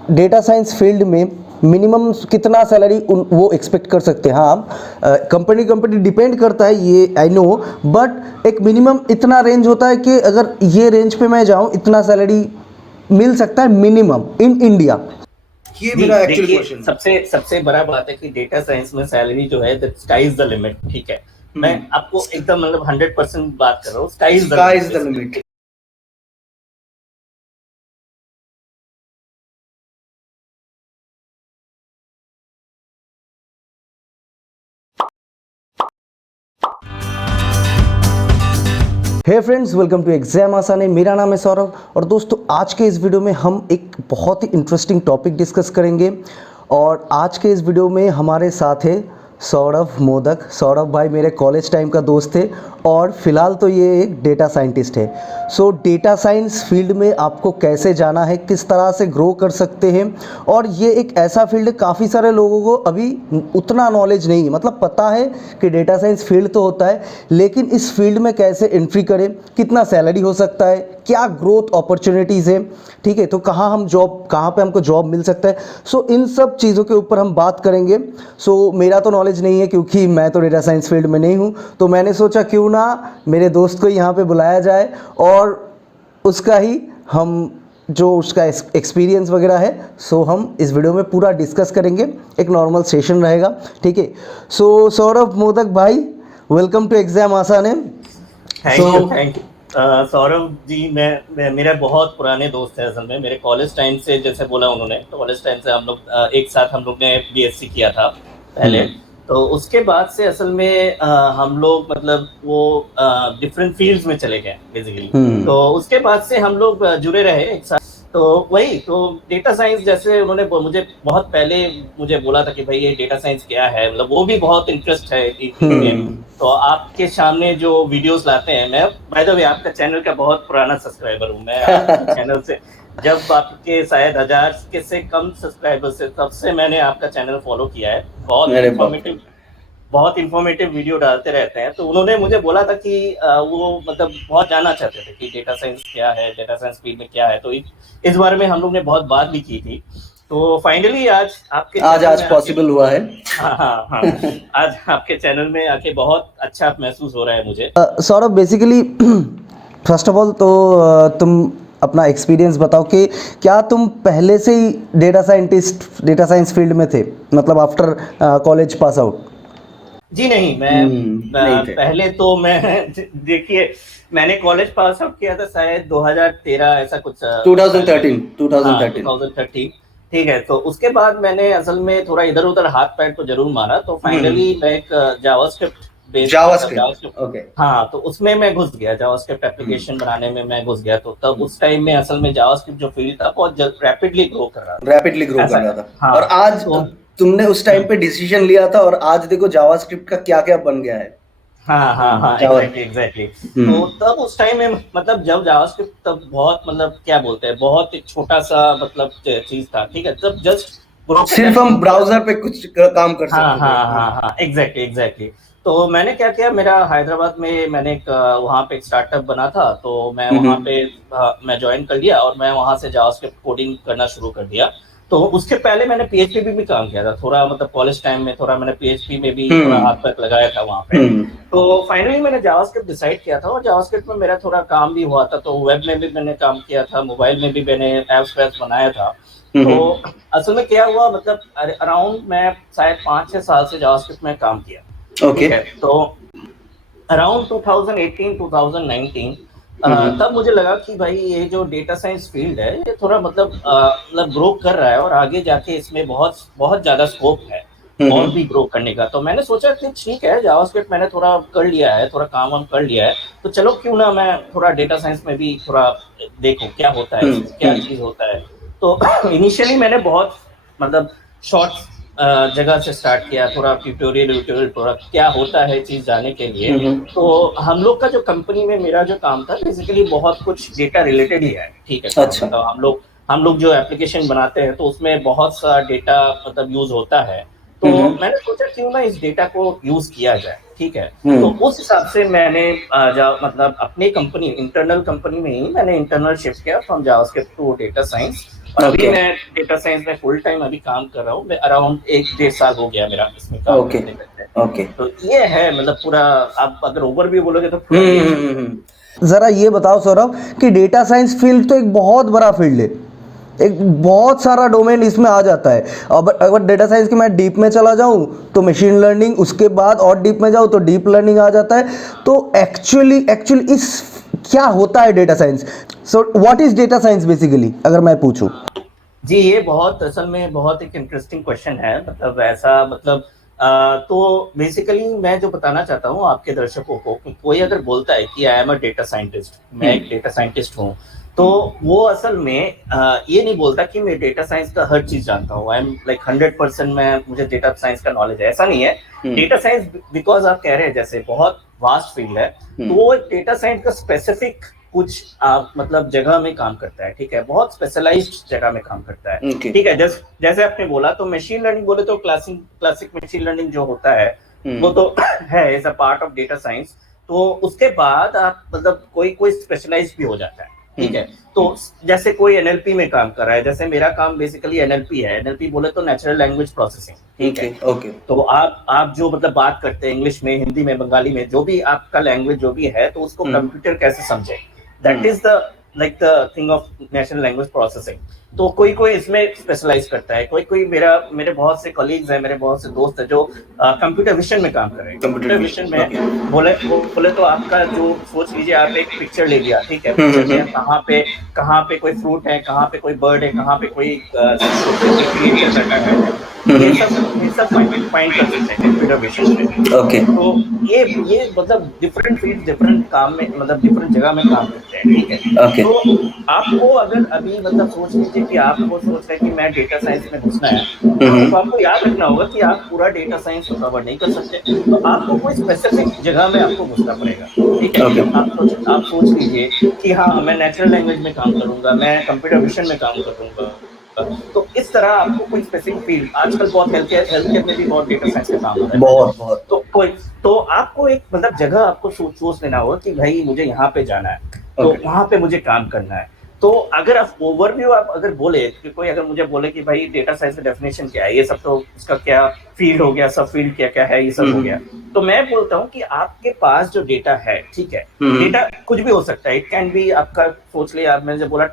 Data science field में minimum कितना salary वो एक्सपेक्ट कर सकते हैं? हाँ, कंपनी कंपनी डिपेंड करता है, ये आई नो, बट एक मिनिमम इतना रेंज होता है कि अगर ये रेंज पे मैं जाऊँ इतना सैलरी मिल सकता है मिनिमम इन इंडिया। ये जी मेरा एक्चुअली देखिए, क्वेश्चन है। सबसे सबसे बड़ा बात है कि डेटा साइंस में सैलरी जो है the sky is the limit. ठीक है, मैं आपको एकदम मतलब 100% बात कर रहा हूँ, sky is the sky limit is the limit. Hey friends, welcome to exam Aasani. मेरा नाम है सौरभ और दोस्तों आज के इस वीडियो में हम एक बहुत ही इंटरेस्टिंग टॉपिक डिस्कस करेंगे। और आज के इस वीडियो में हमारे साथ है सौरभ मोदक। सौरभ भाई मेरे कॉलेज टाइम का दोस्त थे और फिलहाल तो ये एक डेटा साइंटिस्ट है। सो डेटा साइंस फील्ड में आपको कैसे जाना है, किस तरह से ग्रो कर सकते हैं, और ये एक ऐसा फील्ड काफ़ी सारे लोगों को अभी उतना नॉलेज नहीं है। मतलब पता है कि डेटा साइंस फील्ड तो होता है, लेकिन इस फील्ड में कैसे एंट्री करें, कितना सैलरी हो सकता है, क्या ग्रोथ अपॉर्चुनिटीज़ है, ठीक है, तो कहाँ पे हमको जॉब मिल सकता है। सो इन सब चीज़ों के ऊपर हम बात करेंगे। सो मेरा तो नॉलेज नहीं है क्योंकि मैं तो डेटा साइंस फील्ड में नहीं हूँ, तो मैंने सोचा क्यों ना मेरे दोस्त को यहाँ पे बुलाया जाए और उसका ही हम जो उसका एक्सपीरियंस वगैरह है सो हम इस वीडियो में पूरा डिस्कस करेंगे। एक नॉर्मल सेशन रहेगा, ठीक है। सो सौरभ मोदक भाई, वेलकम टू एग्जाम आसान है। Thank you Saurabh ji. मेरा बहुत पुराने दोस्त है असल में, मेरे कॉलेज टाइम से, जैसे बोला उन्होंने, कॉलेज टाइम से हम लोग एक साथ हम लोग ने बीएससी किया था पहले। तो उसके बाद से असल में हम लोग मतलब वो डिफरेंट फील्ड्स में चले गए बेसिकली। तो उसके बाद से हम लोग जुड़े रहे एक साथ। तो वही तो डेटा साइंस, जैसे उन्होंने मुझे बहुत पहले मुझे बोला था कि भाई ये डेटा साइंस क्या है, मतलब वो भी बहुत इंटरेस्ट है में। तो आपके सामने जो वीडियोस लाते हैं, मैं बाय द वे आपका चैनल का बहुत पुराना सब्सक्राइबर हूँ मैं आपके चैनल से। जब आपके शायद 1000 के से कम सब्सक्राइबर से, तब से मैंने आपका चैनल फॉलो किया है। बहुत इंफॉर्मेटिव वीडियो डालते रहते हैं। तो उन्होंने मुझे बोला था कि वो मतलब बहुत जानना चाहते थे कि डेटा साइंस क्या है, डेटा साइंस फील्ड में क्या है। तो इस बारे में हम लोग ने बहुत बात भी की थी। तो फाइनली आज पॉसिबल हुआ है। हाँ हाँ हाँ आज आपके चैनल में आके बहुत अच्छा महसूस हो रहा है मुझे। Saurabh, basically first of all तो तुम अपना एक्सपीरियंस बताओ कि क्या तुम पहले से ही डेटा साइंस फील्ड में थे, मतलब आफ्टर कॉलेज पास आउट? जी नहीं, नहीं थे। पहले तो मैं देखिए, मैंने कॉलेज पास आउट किया था शायद 2013 ऐसा कुछ। 2013 हाँ 2013। 2013। ठीक है, तो उसके बाद मैंने असल में थोड़ा इधर उधर हाथ पैर तो जरूर मारा। तो फाइनली मैं एक जावास्क्रिप्ट बेस्ड, मतलब जावास्क्रिप्ट, ओके। हाँ, तो उसमें मैं घुस गया, जावास्क्रिप्ट एप्लीकेशन बनाने में मैं घुस गया। तो तब उस टाइम में असल में जावास्क्रिप्ट जो फील्ड था बहुत रैपिडली ग्रो कर रहा था, रैपिडली ग्रो कर ऐसा। रहा था। हाँ और आज तो तुमने उस टाइम पे डिसीजन लिया था और आज देखो जावास्क्रिप्ट का क्या क्या बन गया है। हाँ हाँ हाँ, जावा। एग्जैक्टली। तो तब उस टाइम में मतलब जब जावास्क्रिप्ट तब बहुत, मतलब क्या बोलते हैं, बहुत एक छोटा सा मतलब चीज था। ठीक है, तब जस्ट ग्रो करना सिर्फ हम शुरू किया। ब्राउजर पे कुछ काम कर हाँ सकते थे। हाँ हाँ हाँ, एग्जैक्टली। तो मैंने क्या किया, मेरा हैदराबाद में मैंने एक वहाँ पे एक स्टार्टअप बना था। तो मैं वहाँ पे मैं ज्वाइन कर लिया और मैं वहाँ से जावास्क्रिप्ट कोडिंग करना शुरू कर दिया। तो उसके पहले मैंने पीएचपी भी काम किया था थोड़ा, मतलब कॉलेज टाइम में थोड़ा मैंने पीएचपी में भी थोड़ा हाथ पैर लगाया था वहाँ पे। तो फाइनली मैंने जावास्क्रिप्ट डिसाइड किया था और जावास्क्रिप्ट में मेरा थोड़ा काम भी हुआ था। तो वेब में भी मैंने काम किया था, मोबाइल में भी मैंने एप्स वैप्स बनाया था। तो असल में क्या हुआ, मतलब अराउंड मैं शायद 5-6 साल से जावास्क्रिप्ट में काम किया। ओके। ठीक है, तो अराउंड 2018 2019 तब मुझे लगा कि भाई ये जो डेटा साइंस फील्ड है ये थोड़ा मतलब ग्रो कर रहा है और आगे जाके इसमें बहुत बहुत ज्यादा स्कोप है और भी ग्रो करने का। तो मैंने सोचा कि ठीक है, जावास्क्रिप्ट मैंने थोड़ा कर लिया है, थोड़ा काम वाम कर लिया है, तो चलो क्यों ना मैं थोड़ा डेटा साइंस में भी थोड़ा देखूं क्या होता है इसमें, क्या चीज होता है। तो इनिशियली मैंने बहुत मतलब शॉर्ट जगह से स्टार्ट किया, थोड़ा ट्यूटोरियल थोड़ा क्या होता है चीज जाने के लिए। तो हम लोग का जो कंपनी में मेरा जो काम था बेसिकली बहुत कुछ डेटा रिलेटेड ही है। ठीक है, अच्छा। मतलब हम लोग जो एप्लीकेशन बनाते हैं तो उसमें बहुत सा डेटा मतलब यूज होता है। तो मैंने सोचा क्यों ना इस डेटा को यूज किया जाए। ठीक है, तो उस हिसाब से मैंने मतलब अपनी कंपनी, इंटरनल कंपनी में ही मैंने इंटरनल शिफ्ट किया from JavaScript to data science. और अभी Okay. मैं डेटा साइंस में फुल टाइम अभी काम कर रहा हूँ। मैं अराउंड 1-1.5 साल हो गया मेरा इसमें काम Okay. करते करते। Okay. तो ये है मतलब पूरा, आप अगर ओवरव्यू बोलोगे तो पूरा ये है। ज़रा ये बताओ सौरभ कि डेटा साइंस फील्ड तो एक बहुत बड़ा फील्ड है, एक बहुत सारा डोमेन इसमें आ जाता है। अब अगर डेटा साइंस की मैं डीप में चला जाऊं तो मशीन लर्निंग, उसके बाद और डीप में जाऊं तो डीप लर्निंग आ जाता है। तो एक्चुअली इस क्या होता है data science? So what is data science basically, अगर मैं पूछूं? जी, ये बहुत असल में बहुत एक इंटरेस्टिंग क्वेश्चन है। मतलब ऐसा मतलब तो बेसिकली मैं जो बताना चाहता हूँ आपके दर्शकों को कि कोई अगर बोलता है कि I am a data scientist, मैं एक डेटा साइंटिस्ट हूँ, तो वो असल में ये नहीं बोलता कि मैं डेटा साइंस का हर चीज जानता हूँ। आई एम लाइक 100% मैं मुझे डेटा साइंस का नॉलेज है, ऐसा नहीं है। डेटा साइंस बिकॉज आप कह रहे हैं जैसे बहुत वास्ट फील्ड है, तो वो डेटा साइंस का स्पेसिफिक कुछ मतलब जगह में काम करता है, ठीक है, बहुत स्पेशलाइज्ड जगह में काम करता है, ठीक है। जैसे आपने बोला तो मशीन लर्निंग बोले तो क्लासिक मशीन लर्निंग जो होता है वो तो है as a part of data science. तो उसके बाद आप मतलब कोई स्पेशलाइज भी हो जाता है, ठीक है। तो जैसे कोई एनएलपी में काम कर रहा है, जैसे मेरा काम बेसिकली एनएलपी है। एनएलपी बोले तो नेचुरल लैंग्वेज प्रोसेसिंग, ठीक है। ओके। तो आप जो मतलब बात करते हैं इंग्लिश में, हिंदी में, बंगाली में, जो भी आपका लैंग्वेज जो भी है, तो उसको कंप्यूटर कैसे समझे, that is the like the thing of natural language processing. तो कोई कोई इसमें स्पेशलाइज करता है, कोई कोई मेरे बहुत से कलीग्स हैं, मेरे बहुत से दोस्त हैं जो कंप्यूटर विजन में काम कर रहे हैं। कंप्यूटर विजन में बोले तो आपका जो सोच लीजिए, आप एक पिक्चर ले लिया, ठीक है, पिक्चर में कहाँ पे कोई फ्रूट है, कहाँ पे कोई बर्ड है, कहाँ पे कोई क्रिएचर बैठा है, ये सब फाइंड कर सकते हैं कंप्यूटर विजन में। ओके। तो ये मतलब डिफरेंट फील्ड डिफरेंट काम में मतलब डिफरेंट जगह में काम करते हैं, ठीक है। ओके। तो आपको अगर अभी मतलब सोच लीजिए कि आपको सोच रहे हैं कि मैं डेटा साइंस में घुसना है, तो आपको याद रखना होगा कि आप पूरा डेटा साइंस को कवर नहीं कर सकते। तो आपको कोई स्पेसिफिक जगह में आपको घुसना पड़ेगा, ठीक है। Okay. आप सोच लीजिए कि हाँ मैं नेचुरल लैंग्वेज में काम करूंगा, मैं कंप्यूटर विजन में काम करूंगा। तो इस तरह आपको कोई स्पेसिफिक फील्ड, आजकल बहुत हेल्थ केयर में भी बहुत डेटा साइंस का काम हो रहा है, बहुत। तो आपको एक मतलब जगह आपको सोच लेना होगा कि भाई मुझे यहाँ पे जाना है, तो वहां पे मुझे काम करना है। तो अगर आप ओवरव्यू आप अगर बोले कि कोई अगर मुझे बोले कि भाई डेटा साइंस का डेफिनेशन क्या है, ये सब तो उसका क्या फील्ड हो गया, सब फील्ड क्या क्या है, ये सब हो गया, तो मैं बोलता हूँ कि आपके पास जो डेटा है, ठीक है, डेटा कुछ भी हो सकता है। इट कैन बी आपका, सोच लिया आप, मैंने जब बोला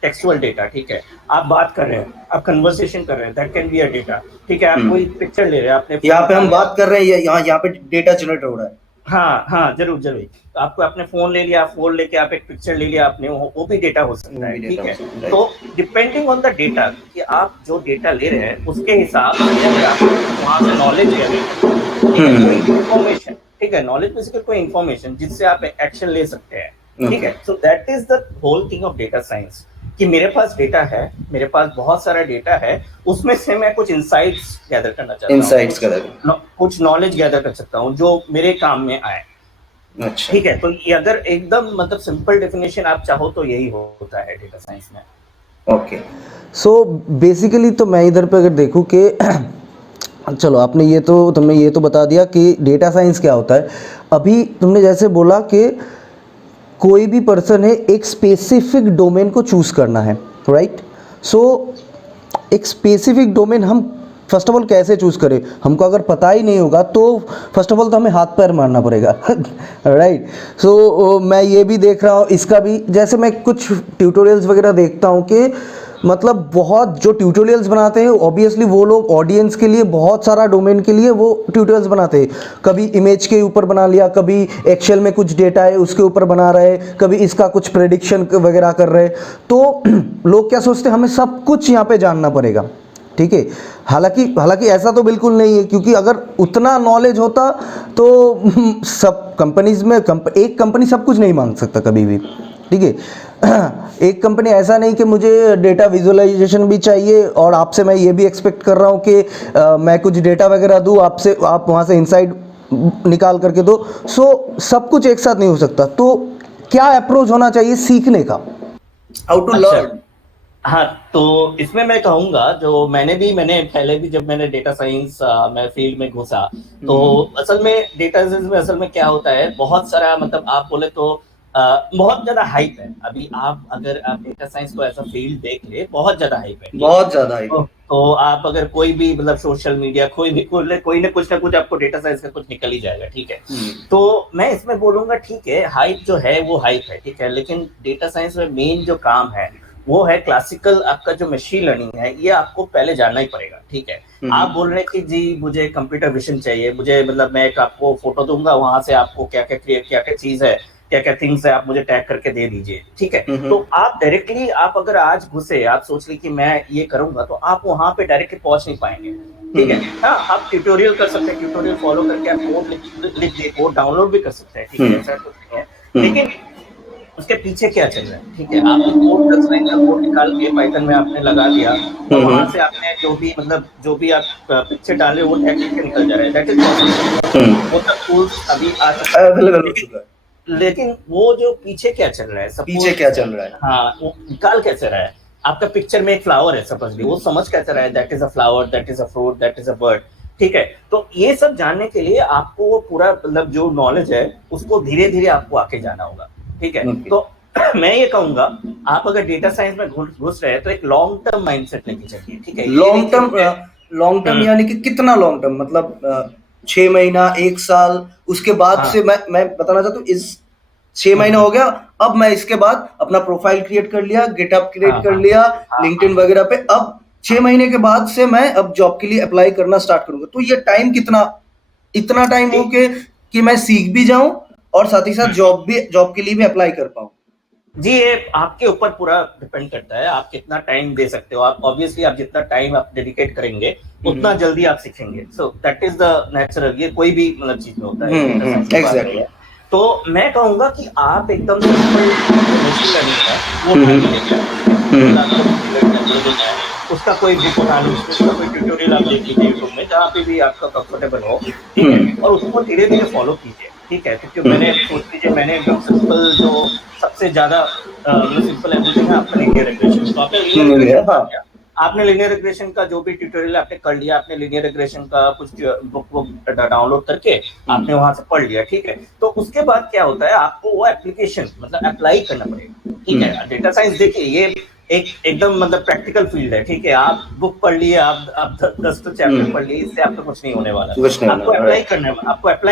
टेक्सुअल डेटा, ठीक है, आप बात कर रहे हैं, आप कन्वर्सेशन कर रहे हैं, that can be a data, ठीक है। आप कोई पिक्चर ले रहे हैं, आपने यहाँ पे हम बात कर रहे हैं, यहाँ पे डेटा जनरेट हो रहा है। हाँ जरूर। तो आपको आपने फोन ले लिया, फोन लेके आप एक पिक्चर ले लिया आपने, वो भी डेटा हो सकता है, ठीक है। तो डिपेंडिंग ऑन द डेटा कि आप जो डेटा ले रहे हैं उसके हिसाब से अगर आपको वहां से नॉलेज है, कोई इंफॉर्मेशन, ठीक है, नॉलेज बेसिकली कोई इंफॉर्मेशन जिससे आप एक्शन ले सकते हैं, ठीक है। So that is the whole thing of data science कि मेरे पास डेटा है, मेरे पास बहुत सारा डेटा है, उसमें से मैं कुछ इंसाइट्स गैदर करना चाहता हूँ, कुछ नॉलेज गैदर कर सकता हूँ जो मेरे काम में आए। अच्छा, ठीक है। तो ये अगर एकदम मतलब सिंपल डेफिनेशन आप चाहो तो यही होता है डेटा साइंस में। ओके। सो बेसिकली तो मैं इधर पे अगर देखूँ कि चलो तुमने ये तो बता दिया कि डेटा साइंस क्या होता है। अभी तुमने जैसे बोला कि कोई भी पर्सन है, एक स्पेसिफिक डोमेन को चूज़ करना है, राइट। सो एक स्पेसिफिक डोमेन हम फर्स्ट ऑफ ऑल कैसे चूज़ करें? हमको अगर पता ही नहीं होगा तो फर्स्ट ऑफ ऑल तो हमें हाथ पैर मारना पड़ेगा, राइट। सो मैं ये भी देख रहा हूँ, इसका भी जैसे मैं कुछ ट्यूटोरियल्स वगैरह देखता हूँ कि मतलब बहुत जो ट्यूटोरियल्स बनाते हैं ऑब्वियसली वो लोग ऑडियंस के लिए बहुत सारा डोमेन के लिए वो ट्यूटोरियल्स बनाते हैं। कभी इमेज के ऊपर बना लिया, कभी एक्सेल में कुछ डेटा है उसके ऊपर बना रहे, कभी इसका कुछ प्रेडिक्शन वगैरह कर रहे। तो लोग क्या सोचते हैं, हमें सब कुछ यहाँ पे जानना पड़ेगा, ठीक है। हालांकि ऐसा तो बिल्कुल नहीं है, क्योंकि अगर उतना नॉलेज होता तो सब कंपनीज में एक कंपनी सब कुछ नहीं मांग सकता कभी भी, ठीक है। एक कंपनी ऐसा नहीं कि मुझे डेटा विजुअलाइजेशन भी चाहिए और आपसे मैं ये भी एक्सपेक्ट कर रहा हूँ कि मैं कुछ डेटा वगैरह दूँ आपसे, आप वहाँ से इनसाइड निकाल करके दो। सो सब कुछ एक साथ नहीं हो सकता। तो क्या अप्रोच होना चाहिए सीखने का? How to learn? हाँ, तो इसमें मैं कहूँगा, जो मैंने पहले भी जब मैंने डेटा साइंस मैं फील्ड में घुसा, तो असल में डेटा साइंस में असल में क्या होता है, बहुत सारा मतलब आप बोले तो बहुत ज्यादा हाइप है अभी। आप अगर आप डेटा साइंस को एज अ फील्ड देख ले, बहुत ज्यादा हाइप है। बहुत ज्यादा है। तो आप अगर कोई भी मतलब सोशल मीडिया कोई ना कुछ आपको डेटा साइंस का कुछ निकल ही जाएगा, ठीक है। तो मैं इसमें बोलूंगा ठीक है, हाइप जो है वो हाइप है, ठीक है, लेकिन डेटा साइंस में मेन जो काम है वो है क्लासिकल। आपका जो मशीन लर्निंग है ये आपको पहले जानना ही पड़ेगा, ठीक है। आप बोल रहे हैं कि जी मुझे कंप्यूटर विजन चाहिए, मुझे मतलब मैं एक आपको फोटो दूंगा, वहां से आपको क्या क्या चीज है, क्या क्या थिंग्स है, आप मुझे टैग करके दे दीजिए, ठीक है। तो आप डायरेक्टली आप अगर आज घुसे, आप सोच ली कि मैं ये करूंगा, तो आप वहां पे डायरेक्टली पहुंच नहीं पाएंगे, ठीक है। हाँ, आप ट्यूटोरियल कर सकते हैं, ट्यूटोरियल फॉलो करके आप कोड लिख दिए, कोड डाउनलोड भी कर सकते हैं, ठीक है, ऐसा कुछ नहीं है। लेकिन उसके पीछे क्या चल रहा है, ठीक है। आपने कोड 10 लाइन का कोड निकाल के पाइथन में आपने लगा दिया, तो वहां से आपने जो भी आप पिक्चर डाले वो टैग करके निकल जा रहा है। दैट इज पॉसिबल, वो सब टूल्स अभी आ सकते हैं, अवेलेबल हो चुका है। लेकिन वो जो पीछे क्या चल रहा है, पीछे क्या चल रहा है, हाँ, वो निकाल कैसे रहा है। आपका पिक्चर में एक फ्लावर है सपोज, वो समझ कैसे रहा है that is a flower, that is a fruit, that is a bird, ठीक है। तो ये सब जानने के लिए आपको वो पूरा मतलब जो नॉलेज है उसको धीरे धीरे आपको आके जाना होगा, ठीक है। तो मैं ये कहूंगा, आप अगर डेटा साइंस में घुस रहे हैं तो एक लॉन्ग टर्म माइंडसेट लेके चलिए, ठीक है। लॉन्ग टर्म यानी कि कितना लॉन्ग टर्म, मतलब 6 महीना, 1 साल, उसके बाद से मैं बताना चाहता हूँ, इस 6 महीना हो गया, अब मैं इसके बाद अपना प्रोफाइल क्रिएट कर लिया, गिटहब क्रिएट कर लिया, लिंक्डइन वगैरह पे, अब 6 महीने के बाद से मैं अब जॉब के लिए अप्लाई करना स्टार्ट करूंगा। तो ये टाइम कितना, इतना टाइम हो कि मैं सीख भी जाऊं और साथ ही साथ जॉब के लिए भी अप्लाई कर पाऊं। जी, ये आपके ऊपर पूरा डिपेंड करता है, आप कितना टाइम दे सकते हो। आप ऑब्वियसली आप जितना टाइम आप डेडिकेट करेंगे उतना जल्दी आप सीखेंगे। सो दैट इज द नेचुरल, ये कोई भी मतलब चीज में होता है। एग्जैक्टली। तो मैं कहूंगा कि आप एकदम मशीन लर्निंग है वो उसका कोई बुक उठा लो, उसका कोई ट्यूटोरियल आप देख लीजिए यूट्यूब में, जहाँ पे भी आपका कंफर्टेबल हो, ठीक है, और उसको धीरे धीरे फॉलो कीजिए, ठीक है। क्योंकि मैंने सोच लीजिए, मैंने एकदम सिंपल जो सबसे ज्यादा सिंपल एवरीथिंग है आपका लीनियर रिग्रेशन। तो आपने लीनियर रिग्रेशन का जो भी ट्यूटोरियल आपने कर लिया, आपने लीनियर रिग्रेशन का कुछ बुक डाउनलोड करके आपने वहां से पढ़ लिया, ठीक है। तो उसके बाद क्या होता है, आपको वो एप्लीकेशन मतलब अप्लाई करना पड़ेगा, ठीक है। डेटा साइंस देखिए ये एकदम मतलब प्रैक्टिकल फील्ड है, ठीक है। आप बुक पढ़ लिए, आप 10 तो चैप्टर पढ़ लिए, इससे आपको कुछ नहीं होने वाला। आपको अप्लाई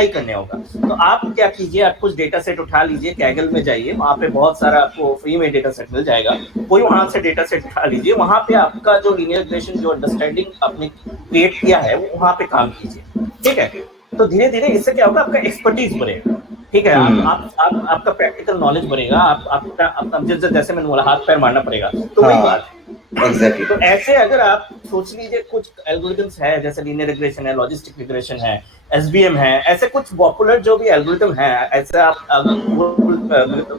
करने होगा। तो आप क्या कीजिए, आप कुछ डेटा सेट उठा लीजिए, कैगल में जाइए, वहां पे बहुत सारा आपको फ्री में डेटा सेट मिल जाएगा, कोई वहां से डेटा सेट उठा लीजिए, वहां पे आपका जो लीनियर रिग्रेशन जो अंडरस्टैंडिंग आपने क्रिएट किया है वो वहां पे काम कीजिए, ठीक है। तो धीरे धीरे इससे क्या होगा, आपका एक्सपर्टीज बढ़ेगा, ठीक है। आपका प्रैक्टिकल नॉलेज बढ़ेगा, आपका जैसे मैंने बोला हाथ पैर मारना पड़ेगा, तो वही बात है। एग्जैक्टली। तो ऐसे अगर आप सोच लीजिए, कुछ एल्गोरिथम्स है जैसे लीनियर रिग्रेशन है, लॉजिस्टिक रिग्रेशन है, एसबीएम है, ऐसे कुछ पॉपुलर जो भी एल्गोरिथम है, ऐसे आप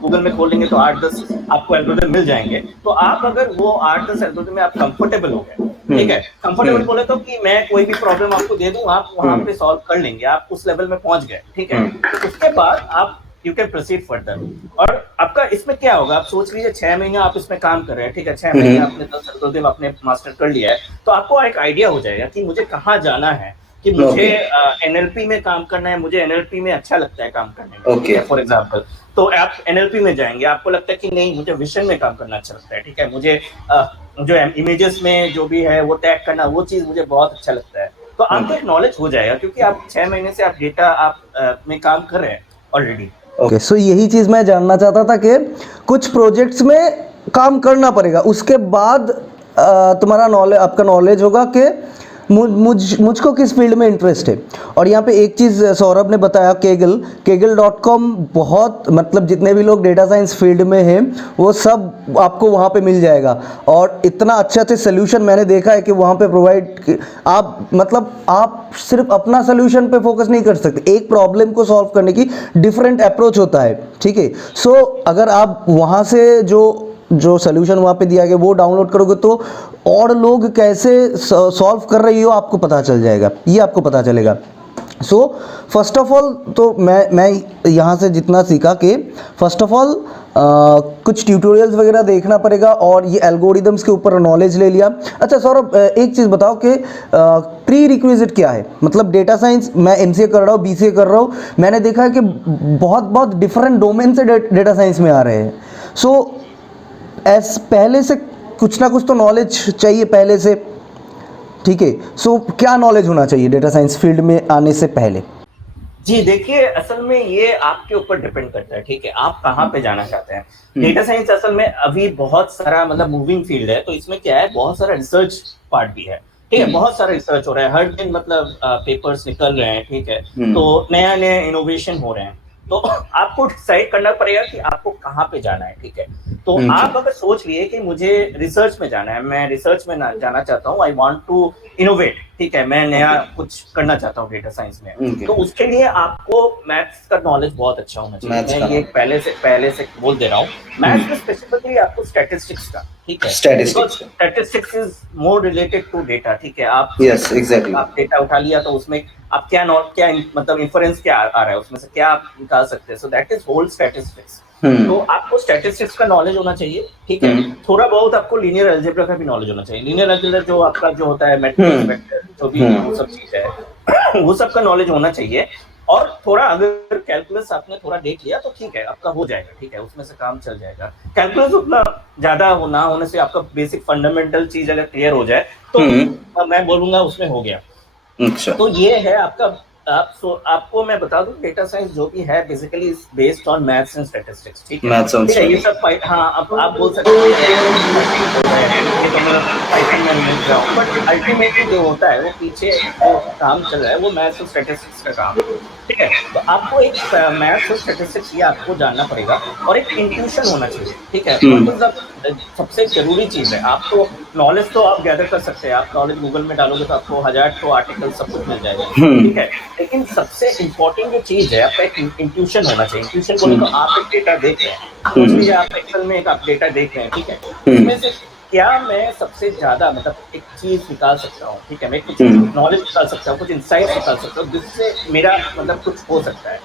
गूगल में खोलेंगे तो 8-10 आपको एल्गोरिथम मिल जाएंगे। तो आप अगर वो 8-10 एल्गोरिथम में आप कंफर्टेबल हो गए, ठीक है, कंफर्टेबल बोले तो कि मैं कोई भी प्रॉब्लम आपको दे दूं, आप वहां पे सॉल्व कर लेंगे, आप उस लेवल में पहुंच गए, ठीक है। तो उसके बाद आप यू कैन प्रोसीड फर्दर। और आपका इसमें क्या होगा, आप सोच लीजिए 6 महीने आप इसमें काम कर रहे हैं, ठीक है, 6 महीने आपने 10 एल्गोरिथम आपने मास्टर कर लिया है, तो आपको एक आइडिया हो जाएगा कि मुझे कहाँ जाना है, कि मुझे एनएलपी में काम करना है, मुझे एनएलपी में अच्छा लगता है काम करने में, ठीक है, फॉर एग्जांपल। तो आप एनएलपी में जाएंगे, आपको लगता है कि नहीं मुझे विजन में काम करना अच्छा लगता है, ठीक है, मुझे जो इमेजेस में जो भी है वो टैग करना, वो चीज मुझे बहुत अच्छा लगता है। तो आपको एक नॉलेज हो जाएगा, क्योंकि आप 6 महीने से आप डेटा आप में काम कर रहे हैं ऑलरेडी। ओके, सो यही चीज़ मैं जानना चाहता था कि कुछ प्रोजेक्ट्स में काम करना पड़ेगा, उसके बाद तुम्हारा नॉलेज, आपका नॉलेज होगा कि मुझको किस फील्ड में इंटरेस्ट है। और यहाँ पे एक चीज़ सौरभ ने बताया, kaggle.com, बहुत मतलब जितने भी लोग डेटा साइंस फील्ड में हैं वो सब आपको वहाँ पे मिल जाएगा। और इतना अच्छा से सोल्यूशन मैंने देखा है कि वहाँ पे प्रोवाइड आप सिर्फ अपना सोल्यूशन पे फोकस नहीं कर सकते, एक प्रॉब्लम को सॉल्व करने की डिफरेंट अप्रोच होता है, ठीक है। सो अगर आप वहाँ से जो सोल्यूशन वहाँ पे दिया गया वो डाउनलोड करोगे तो और लोग कैसे सॉल्व कर रही हो आपको पता चल जाएगा, ये आपको पता चलेगा। सो फर्स्ट ऑफ ऑल तो मैं यहाँ से जितना सीखा कि फर्स्ट ऑफ ऑल कुछ ट्यूटोरियल्स वगैरह देखना पड़ेगा और ये एल्गोरिदम्स के ऊपर नॉलेज ले लिया। अच्छा सौरभ, एक चीज़ बताओ कि प्री रिक्विजिट क्या है? मतलब डेटा साइंस, मैं एमसीए कर रहा हूँ, बीसीए कर रहा हूँ, मैंने देखा है कि बहुत बहुत डिफरेंट डोमेन से डेटा साइंस में आ रहे हैं। सो पहले से कुछ ना कुछ तो नॉलेज चाहिए पहले से, ठीक है? सो क्या नॉलेज होना चाहिए डेटा साइंस फील्ड में आने से पहले? जी देखिए, असल में ये आपके ऊपर डिपेंड करता है, ठीक है, आप कहाँ पे जाना चाहते हैं। डेटा साइंस असल में अभी बहुत सारा मतलब मूविंग फील्ड है, तो इसमें क्या है, बहुत सारा रिसर्च पार्ट भी है, ठीक है, बहुत सारा रिसर्च हो रहा है हर दिन, मतलब पेपर्स निकल रहे हैं, ठीक है, तो नया नया इनोवेशन हो रहे हैं, तो आपको डिसाइड करना पड़ेगा कि आपको कहाँ पे जाना है, ठीक है। तो आप अगर सोच लिए कि मुझे रिसर्च में जाना है, मैं रिसर्च में जाना चाहता हूँ, आई वांट टू इनोवेट, ठीक है, मैं नया कुछ करना चाहता हूँ डेटा साइंस में, तो उसके लिए आपको मैथ्स का नॉलेज बहुत अच्छा होना चाहिए। मैं ये पहले से बोल दे रहा हूँ, मैथ्स में स्पेसिफिकली आपको स्टैटिस्टिक्स का, ठीक है, statistics is more related to data, ठीक है। आप यस एग्जैक्टली, आप डेटा उठा लिया तो उसमें आप क्या मतलब इन्फरेंस क्या आ रहा है, उसमें से क्या आप निकाल सकते हैं, so that is whole statistics. तो आपको स्टैटिस्टिक्स का नॉलेज होना चाहिए, ठीक है। थोड़ा बहुत आपको लीनियर अलजेब्रा का भी नॉलेज होना चाहिए। लीनियर अलजेब्रा जो आपका जो होता है मैट्रिक्स वेक्टर जो भी वो सब चीज है वो सब का नॉलेज होना चाहिए। और थोड़ा अगर कैलकुलस आपने थोड़ा देख लिया तो ठीक है, आपका हो जाएगा, ठीक है, उसमें से काम चल जाएगा। कैलकुलस उतना ज्यादा ना होने से आपका बेसिक फंडामेंटल चीज अगर क्लियर हो जाए तो मैं बोलूंगा उसमें हो गया। अच्छा, तो ये है आपका आपको मैं बता दूं, डेटा साइंस जो भी है basically is based on maths and statistics, ठीक है, ठीक है, ये सब हाँ, अब आप बोल सकते हैं पाइथन में मिल रहा हूँ, बट अल्टीमेटली जो होता है वो पीछे जो काम चल रहा है वो मैथ्स और स्टैटिस्टिक्स का काम है, ठीक है। तो आपको एक मैथ्स और स्टैटिस्टिक्स ये आपको जानना पड़ेगा और एक इंट्यूशन होना चाहिए, ठीक है, मतलब सबसे जरूरी चीज है। आपको नॉलेज तो आप गैदर कर सकते हैं, आप नॉलेज गूगल में डालोगे तो आपको 1000 तो आर्टिकल सब कुछ मिल जाएगा, ठीक है, लेकिन सबसे इम्पोर्टेंट जो चीज है आपका एक इंट्यूशन होना चाहिए। इंट्यूशन बोले तो आप एक डेटा देख रहे हैं, सोच लीजिए आप एक्सेल में एक आप डेटा देख रहे हैं, ठीक है, इसमें से क्या मैं सबसे ज्यादा मतलब एक चीज निकाल सकता हूँ, ठीक है, मैं कुछ नॉलेज निकाल सकता हूँ, कुछ इंसाइट निकाल सकता हूँ जिससे मेरा मतलब कुछ हो सकता है,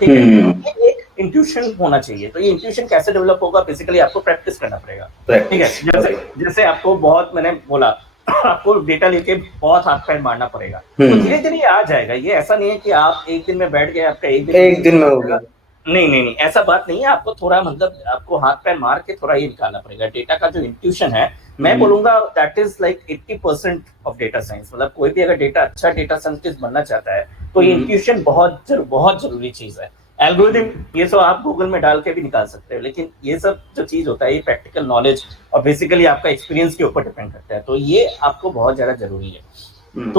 ठीक है। ये एक इंट्यूशन होना चाहिए। तो ये इंट्यूशन कैसे डेवलप होगा, बेसिकली आपको प्रैक्टिस करना पड़ेगा, ठीक है। जैसे आपको बहुत मैंने बोला आपको डेटा लेके बहुत हाथ पैर मारना पड़ेगा, तो धीरे धीरे आ जाएगा। ये ऐसा नहीं है कि आप एक दिन में बैठ गए, आपका एक दिन में हो गया, नहीं, ऐसा बात नहीं है। आपको थोड़ा मतलब आपको हाथ पैर मार के थोड़ा ये निकालना पड़ेगा। डेटा का जो इंट्यूशन है, मैं बोलूंगा that is like 80% of data science. मतलब कोई भी अगर डेटा साइंटिस्ट बनना चाहता है तो ये इंट्यूशन बहुत जरूरी चीज है। एल्गोरिथम ये सब आप गूगल में डाल के भी निकाल सकते हो, लेकिन ये सब जो चीज होता है ये प्रैक्टिकल नॉलेज और बेसिकली आपका एक्सपीरियंस के ऊपर डिपेंड करता है, तो ये आपको बहुत ज्यादा जरूरी है।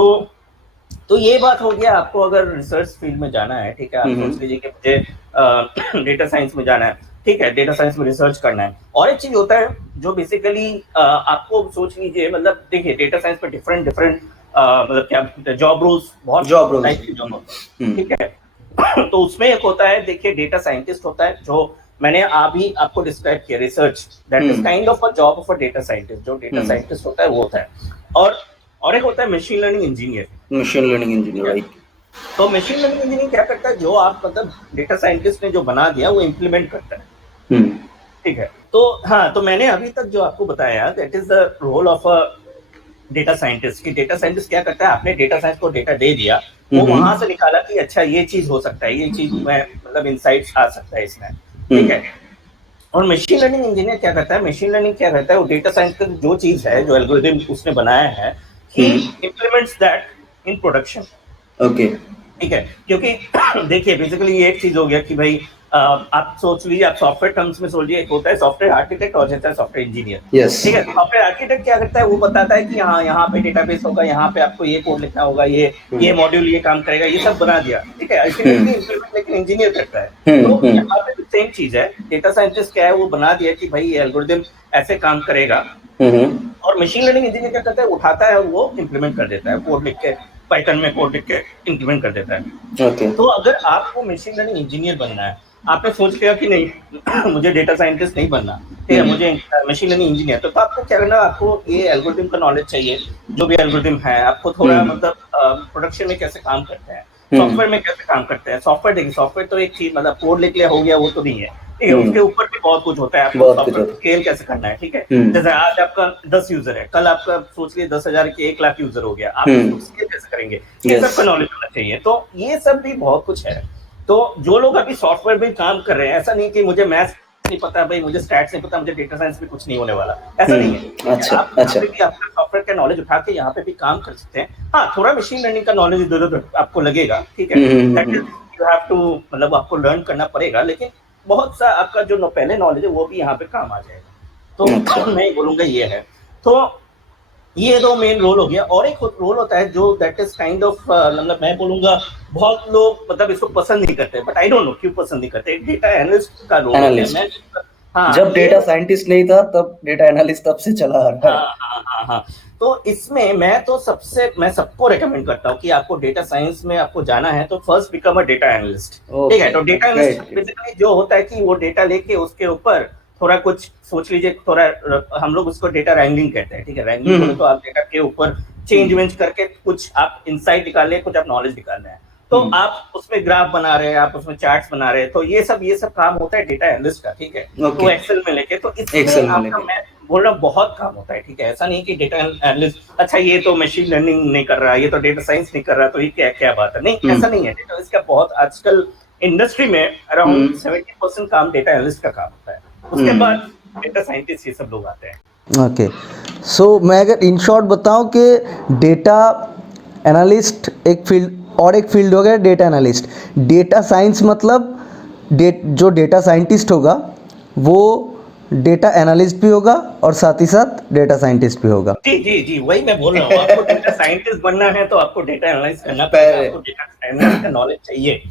तो ये बात हो गया, आपको अगर रिसर्च फील्ड में जाना है, ठीक है, आप सोच लीजिए कि मुझे डेटा साइंस में जाना है, ठीक है, डेटा साइंस में रिसर्च करना है। और एक चीज होता है जो बेसिकली आपको सोच लीजिए, मतलब देखिए डेटा साइंस में डिफरेंट मतलब क्या जॉब रोल्स, बहुत जॉब रोल्स, ठीक है। तो उसमें एक होता है, देखिए डेटा साइंटिस्ट होता है जो मैंने अभी आपको डिस्क्राइब किया, research, that is kind of a job of a data scientist. जो डेटा साइंटिस्ट होता है वो होता है। और एक होता है मशीन लर्निंग इंजीनियर, राइट। तो मशीन लर्निंग इंजीनियर क्या करता है, जो आप मतलब डेटा साइंटिस्ट ने जो बना दिया वो इम्प्लीमेंट करता है, ठीक है। तो हाँ, तो मैंने अभी तक जो आपको बताया that is the role of a data scientist. कि डेटा साइंटिस्ट क्या करता है, आपने डेटा साइंस को डेटा दे दिया, वो वहां से निकाला कि अच्छा ये चीज हो सकता है, ये चीज में मतलब इनसाइट्स आ सकता है इसमें, ठीक है। और मशीन लर्निंग इंजीनियर क्या करता है, मशीन लर्निंग क्या करता है, वो डेटा साइंस का जो चीज है, जो एल्गोरिथम उसने बनाया है, he implements that in production, okay, ठीक है। क्योंकि देखिए बेसिकली ये एक चीज हो गया कि भाई आप सोच लीजिए, आप सॉफ्टवेयर टर्म्स में सोच लीजिए, एक होता है सॉफ्टवेयर आर्किटेक्ट और होता है सॉफ्टवेयर इंजीनियर, ठीक है। सॉफ्टवेयर आर्किटेक्ट क्या करता है, वो बताता है कि हाँ यहाँ पे डेटाबेस होगा, यहाँ पे आपको ये कोड लिखना होगा, ये मॉड्यूल ये काम करेगा, ये सब बना दिया, ठीक है। अल्टीमेटली इम्प्लीमेंट लेकिन इंजीनियर करता है। तो यहाँ पे भी सेम चीज है, डेटा साइंटिस्ट क्या है, वो बना दिया कि भाई ये एल्गोरिथम ऐसे काम करेगा, और मशीन लर्निंग इंजीनियर क्या करता है, उठाता है और वो इम्प्लीमेंट कर देता है, कोड लिख के, पाइथन में कोड लिख के इम्प्लीमेंट कर देता है। तो अगर आपको मशीन लर्निंग इंजीनियर बनना है, आपने सोच लिया कि नहीं मुझे डेटा साइंटिस्ट नहीं बनना, ठीक है, मुझे मशीन लर्निंग इंजीनियर, तो आपको क्या करना, आपको ये एल्गोरिथम का नॉलेज चाहिए। जो भी एल्गोरिथम है आपको थोड़ा मतलब प्रोडक्शन में कैसे काम करते हैं, सॉफ्टवेयर में कैसे काम करते हैं। सॉफ्टवेयर देखिए, सॉफ्टवेयर तो एक चीज मतलब कोड लिख लिया हो गया वो तो नहीं है, ठीक है, उसके ऊपर भी बहुत कुछ होता है, आपको बहुत कुछ सॉफ्टवेयर होता है। स्केल कैसे करना है, ठीक है। हम्म। जैसे आज आपका 10 यूजर है, कल आपका सोच लीजिए 10,000 की 1 लाख यूजर हो गया, आप हम्म। उसको स्केल कैसे करेंगे, ये Yes. सब का नॉलेज होना चाहिए। तो ये सब भी बहुत कुछ है। तो जो लोग अभी सॉफ्टवेयर में काम कर रहे हैं, ऐसा नहीं कि मुझे मैथ्स नहीं पता भाई, मुझे स्टैट्स नहीं पता, मुझे डेटा साइंस में कुछ नहीं होने वाला, ऐसा नहीं है। अच्छा आप यहाँ अच्छा। पे भी आपका सॉफ्टवेयर का नॉलेज उठा के यहाँ पे भी काम कर सकते हैं। हाँ, थोड़ा मशीन लर्निंग का नॉलेज इधर उधर आपको लगेगा, ठीक है, that is you have to, मतलब आपको लर्न करना पड़ेगा, लेकिन बहुत सा आपका जो पहले नॉलेज है वो भी यहाँ पे काम आ जाएगा। तो अच्छा। मैं बोलूंगा ये है। तो ये दो मेन रोल हो गया, और एक रोल होता है जो दैट इज काइंड ऑफ, मतलब मैं बोलूंगा बहुत लोग मतलब इसको पसंद नहीं करते, बट आई डोंट नो क्यों पसंद नहीं करते, डेटा एनालिस्ट का रोल है। मैं हाँ, जब डेटा साइंटिस्ट नहीं था तब डेटा एनालिस्ट तब से चला आ रहा है। हाँ। तो इसमें मैं सबको रेकमेंड करता हूँ कि आपको डेटा साइंस में आपको जाना है तो first become a data analyst, ठीक है। तो डेटा एनालिस्ट बेसिकली जो होता है कि वो डेटा लेके उसके ऊपर थोड़ा कुछ सोच लीजिए, थोड़ा हम लोग उसको डेटा रैंगलिंग कहते हैं, ठीक है। रैंगलिंग बोले तो आप डेटा के ऊपर चेंज वेंज करके कुछ आप इंसाइट निकाले, कुछ आप नॉलेज निकालना है, तो आप उसमें ग्राफ बना रहे हैं, आप उसमें चार्ट्स बना रहे हैं, तो ये सब काम होता है डेटा एनालिस्ट का, ठीक है। तो एक्सेल में लेके, तो इसमें आपका मैं बोल रहा बहुत काम होता है, ठीक है। ऐसा नहीं कि डेटा एनालिस्ट अच्छा ये तो मशीन लर्निंग नहीं कर रहा, ये तो डेटा साइंस नहीं कर रहा, तो ये क्या क्या बात है, नहीं ऐसा नहीं है। डेटा इसका बहुत आजकल इंडस्ट्री में अराउंड 70% काम डेटा एनालिस्ट का काम होता है, उसके बाद डेटा साइंटिस्ट ये सब लोग आते हैं। ओके, सो मैं अगर इन शॉर्ट बताऊं कि डेटा एनालिस्ट एक फील्ड और एक फील्ड हो गया डेटा एनालिस्ट। डेटा साइंस मतलब जो डेटा साइंटिस्ट होगा वो डेटा एनालिस्ट भी होगा और साथ ही साथ डेटा साइंटिस्ट भी होगा। जी, वही मैं बोल रहा हूँ। आपको डेटा साइंटिस्ट बनना है तो आपको डेटा एनालाइज करना पड़ेगा, आपको डेटा एनालिस्ट का नॉलेज चाहिए,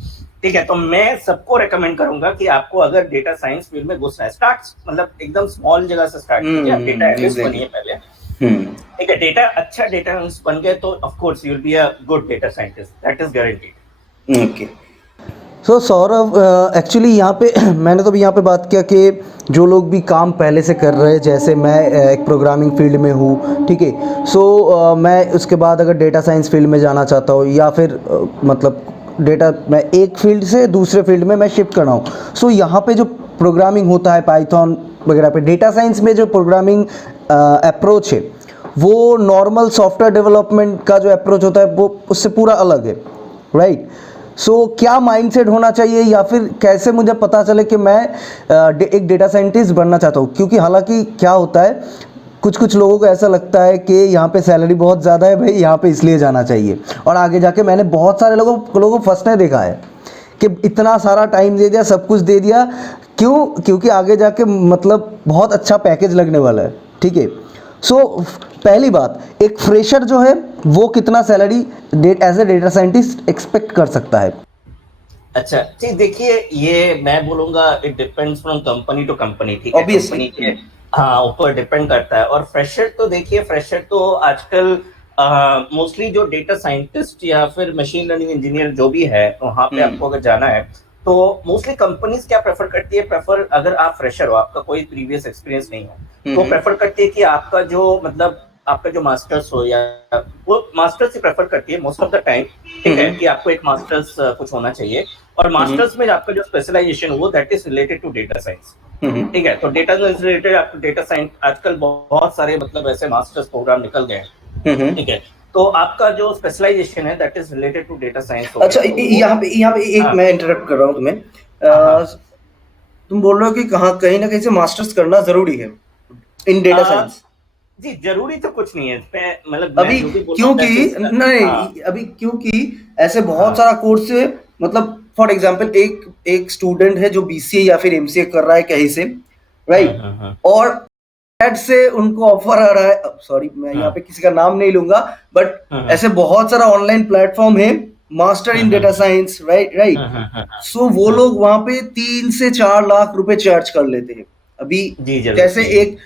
ठीक है। तो मैं सबको रेकमेंड करूंगा कि आपको अगर डेटा साइंस फील्ड में घुसना है, स्टार्ट मतलब एकदम स्मॉल जगह से स्टार्ट कीजिए, आप डेटा एनालिस्ट बनिए पहले, ठीक है। अच्छा डेटा एनालिस्ट बन गए तो of course you will be a good data scientist, that is guaranteed. Okay. So Saurabh, actually यहाँ पे मैंने तो भी यहाँ पे बात किया कि जो लोग भी काम पहले से कर रहे हैं, जैसे मैं एक प्रोग्रामिंग फील्ड में हूँ, ठीक है। सो मैं उसके बाद अगर डेटा साइंस फील्ड में जाना चाहता हूँ या फिर मतलब डेटा मैं एक फील्ड से दूसरे फील्ड में मैं शिफ्ट कर रहा हूँ। सो यहाँ पे जो प्रोग्रामिंग होता है पाइथन वगैरह पे, डेटा साइंस में जो प्रोग्रामिंग अप्रोच है वो नॉर्मल सॉफ्टवेयर डेवलपमेंट का जो अप्रोच होता है वो उससे पूरा अलग है, राइट। सो क्या माइंडसेट होना चाहिए या फिर कैसे मुझे पता चले कि मैं एक डेटा साइंटिस्ट बनना चाहता हूँ? क्योंकि हालांकि क्या होता है, कुछ लोगों को ऐसा लगता है कि यहाँ पे सैलरी बहुत ज़्यादा है भाई, यहाँ पे इसलिए जाना चाहिए, और आगे जाके मैंने बहुत सारे लोगों को फंसने देखा है कि इतना सारा टाइम दे दिया, सब कुछ दे दिया, क्योंकि आगे जाके मतलब बहुत अच्छा पैकेज लगने वाला है, ठीक है। सो पहली बात, एक फ्रेशर जो है वो कितना salary as a data scientist expect कर सकता है? अच्छा जी, देखिए ये मैं बोलूंगा it depends from company to company, ठीक है। कंपनी के हाँ ऊपर डिपेंड करता है। और फ्रेशर तो देखिए, फ्रेशर तो आजकल मोस्टली जो डेटा साइंटिस्ट या फिर मशीन लर्निंग इंजीनियर जो भी है, वहाँ पे आपको अगर जाना है तो मोस्टली कंपनीज क्या प्रेफर करती है, अगर आप फ्रेशर हो, आपका कोई प्रीवियस एक्सपीरियंस नहीं हो, तो प्रेफर करती है कि आपका जो मास्टर्स हो, या वो मास्टर्स ही प्रेफर करती है मोस्ट ऑफ द टाइम, ठीक है, कि आपको एक मास्टर्स कुछ होना चाहिए। और मास्टर्स में आपका जो स्पेशलाइजेशन वो that is related to data science, ठीक है। तो डेटा साइंस रिलेटेड आपको डेटा साइंस आजकल बहुत सारे मतलब ऐसे मास्टर्स प्रोग्राम निकल गए हैं, ठीक है। तो आपका जो स्पेशलाइजेशन है that is related to data science. अच्छा, यहाँ पे एक मैं इंटरप्ट कर रहा हूँ तुम्हें। तुम बोल रहे हो कि कहीं ना कहीं से मास्टर्स करना जरूरी है इन डेटा साइंस। जी, जरूरी तो कुछ नहीं है, मतलब अभी क्योंकि ऐसे बहुत सारा कोर्स है, मतलब फॉर एग्जांपल एक स्टूडेंट है जो बीसीए या फिर एमसीए कर रहा है कहीं से, राइट, और से उनको ऑफर आ रहा है, सॉरी मैं यहाँ पे किसी का नाम नहीं लूंगा, बट ऐसे बहुत सारा ऑनलाइन प्लेटफॉर्म है, master in data science, right. So वो लोग वहां पे 3 से 4 लाख रुपए चार्ज कर लेते हैं। अभी जैसे एक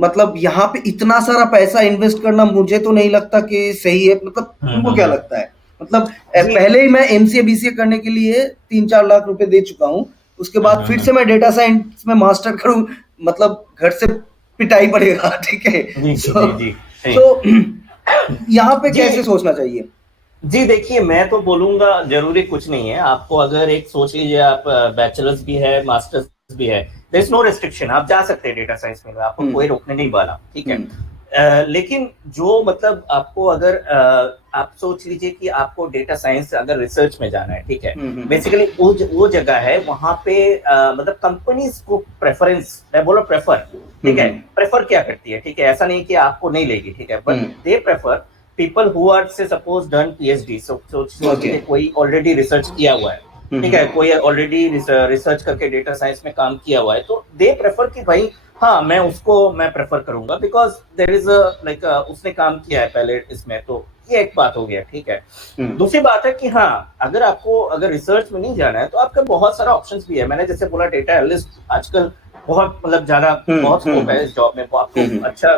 मतलब यहाँ पे इतना सारा पैसा इन्वेस्ट करना मुझे तो नहीं लगता कि सही है। मतलब तुमको क्या लगता है? मतलब पहले ही मैं एमसीए बीसीए करने के लिए 3-4 लाख रुपए दे चुका हूँ, उसके बाद फिर से मैं डेटा साइंस में मास्टर करूँ, मतलब घर से पिटाई पड़ेगा, ठीक है। तो यहाँ पे कैसे सोचना चाहिए? जी देखिए, मैं तो बोलूंगा जरूरी कुछ नहीं है। आपको अगर एक सोच लीजिए, आप बैचलर्स भी है, मास्टर्स भी है, देयर इज नो रिस्ट्रिक्शन, आप जा सकते हैं डेटा साइंस में, आपको कोई रोकने नहीं वाला, ठीक है। लेकिन जो मतलब आपको अगर आप सोच लीजिए कि आपको डेटा साइंस अगर रिसर्च में जाना है, ठीक है, बेसिकली वो जगह है वहां पे मतलब कंपनीज को प्रेफरेंस, मैं बोलो प्रेफर, ठीक है, प्रेफर क्या करती है, ठीक है, ऐसा नहीं कि आपको नहीं लेगी, ठीक है, but they prefer people who are say suppose done PhD, सोचिए कोई ऑलरेडी रिसर्च किया हुआ है, ठीक है, कोई ऑलरेडी रिसर्च करके डेटा साइंस में काम किया हुआ है, तो दे प्रेफर कि भाई हाँ मैं प्रेफर करूंगा बिकॉज देयर इज लाइक उसने काम किया है पहले इसमें, तो ये एक बात हो गया, ठीक है। दूसरी बात है कि हाँ अगर रिसर्च में नहीं जाना है तो आपका बहुत सारा ऑप्शंस भी है। मैंने जैसे बोला डेटा एनालिस्ट आजकल बहुत मतलब ज्यादा बहुत स्कोप है इस जॉब में, आपको अच्छा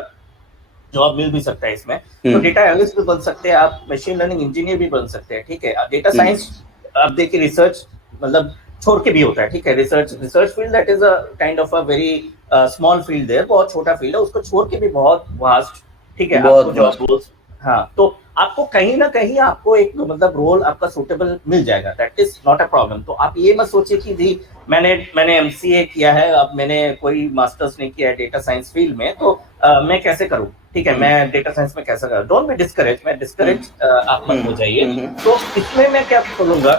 जॉब मिल भी सकता है इसमें, तो डेटा एनालिस्ट भी बन सकते हैं आप, मशीन लर्निंग इंजीनियर भी बन सकते हैं, ठीक है। डेटा साइंस आप देखिए रिसर्च मतलब छोड़ के भी होता है, ठीक है, research field that is a kind of a very small field there, बहुत छोटा फील्ड है, उसको छोड़ के भी बहुत वास्ट, ठीक है, आपको जॉब रोल्स, हाँ, तो आपको कहीं ना कहीं आपको एक मतलब रोल आपका सूटेबल मिल जाएगा, that is not a problem. तो आप ये मत सोचिए कि जी मैंने एमसीए किया है, अब मैंने कोई मास्टर्स नहीं किया है डेटा साइंस फील्ड में, तो मैं कैसे करूं, ठीक है, मैं डेटा साइंस में कैसे करूं, डोंट बी डिस्करेज आप मत हो जाइए। तो इसमें मैं क्या बोलूंगा,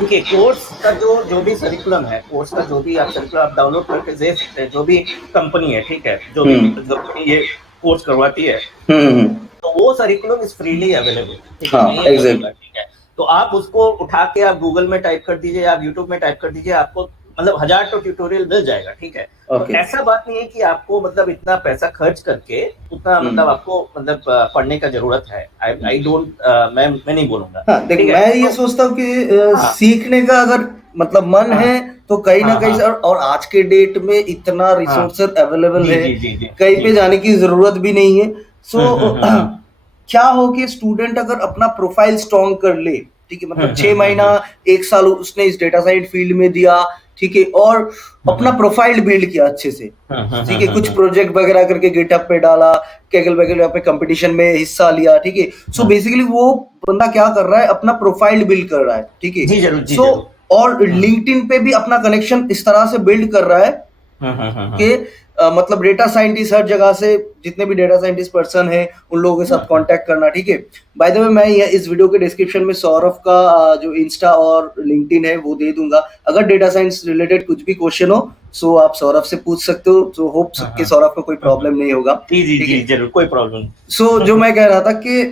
देखिए कोर्स का जो भी सरिकुलम है, कोर्स का जो भी आप सरिकुलम आप डाउनलोड करके दे सकते हैं, जो भी कंपनी है, ठीक है, जो भी कंपनी ये कोर्स करवाती है, तो वो सरिकुलम इज फ्रीली अवेलेबल, ठीक है, ठीक है। तो आप उसको उठा के आप गूगल में टाइप कर दीजिए, आप यूट्यूब में टाइप कर दीजिए, आपको मतलब 1000 तो ट्यूटोरियल मिल जाएगा, ठीक है। तो ऐसा बात नहीं है कि आपको मतलब इतना पैसा खर्च करके उतना मतलब आपको मतलब पढ़ने का जरूरत है, आई डोंट मैं नहीं बोलूंगा। देख मैं ये सोचता हूँ कि सीखने का अगर मतलब मन है तो कहीं ना कहीं और आज के डेट में इतना रिसोर्सेज अवेलेबल है, कहीं पे जाने की जरूरत भी नहीं है। सो क्या हो कि स्टूडेंट अगर अपना प्रोफाइल स्ट्रॉन्ग कर ले, ठीक है, मतलब 6 महीना 1 साल उसने इस डेटा साइंस फील्ड में दिया, ठीक है, और अपना प्रोफाइल बिल्ड किया अच्छे से, ठीक है, कुछ प्रोजेक्ट वगैरह करके गिटहब पे डाला, कैगल वगैरह पे कंपटीशन में हिस्सा लिया, ठीक है। सो बेसिकली वो बंदा क्या कर रहा है, अपना प्रोफाइल बिल्ड कर रहा है, ठीक है। सो और लिंक्डइन पे भी अपना कनेक्शन इस तरह से बिल्ड कर रहा है कि मतलब डेटा साइंटिस्ट हर जगह से जितने भी डेटा साइंटिस्ट पर्सन है उन लोगों के साथ कांटेक्ट करना, ठीक है। बाय द वे मैं इस वीडियो के डिस्क्रिप्शन में सौरभ का जो इंस्टा और लिंक्डइन है वो दे दूंगा, अगर डेटा साइंस रिलेटेड कुछ भी क्वेश्चन हो सो आप सौरभ से पूछ सकते हो, तो होप कि सौरभ को कोई प्रॉब्लम नहीं होगा, जी जरूर, कोई प्रॉब्लम। सो जो मैं कह रहा था कि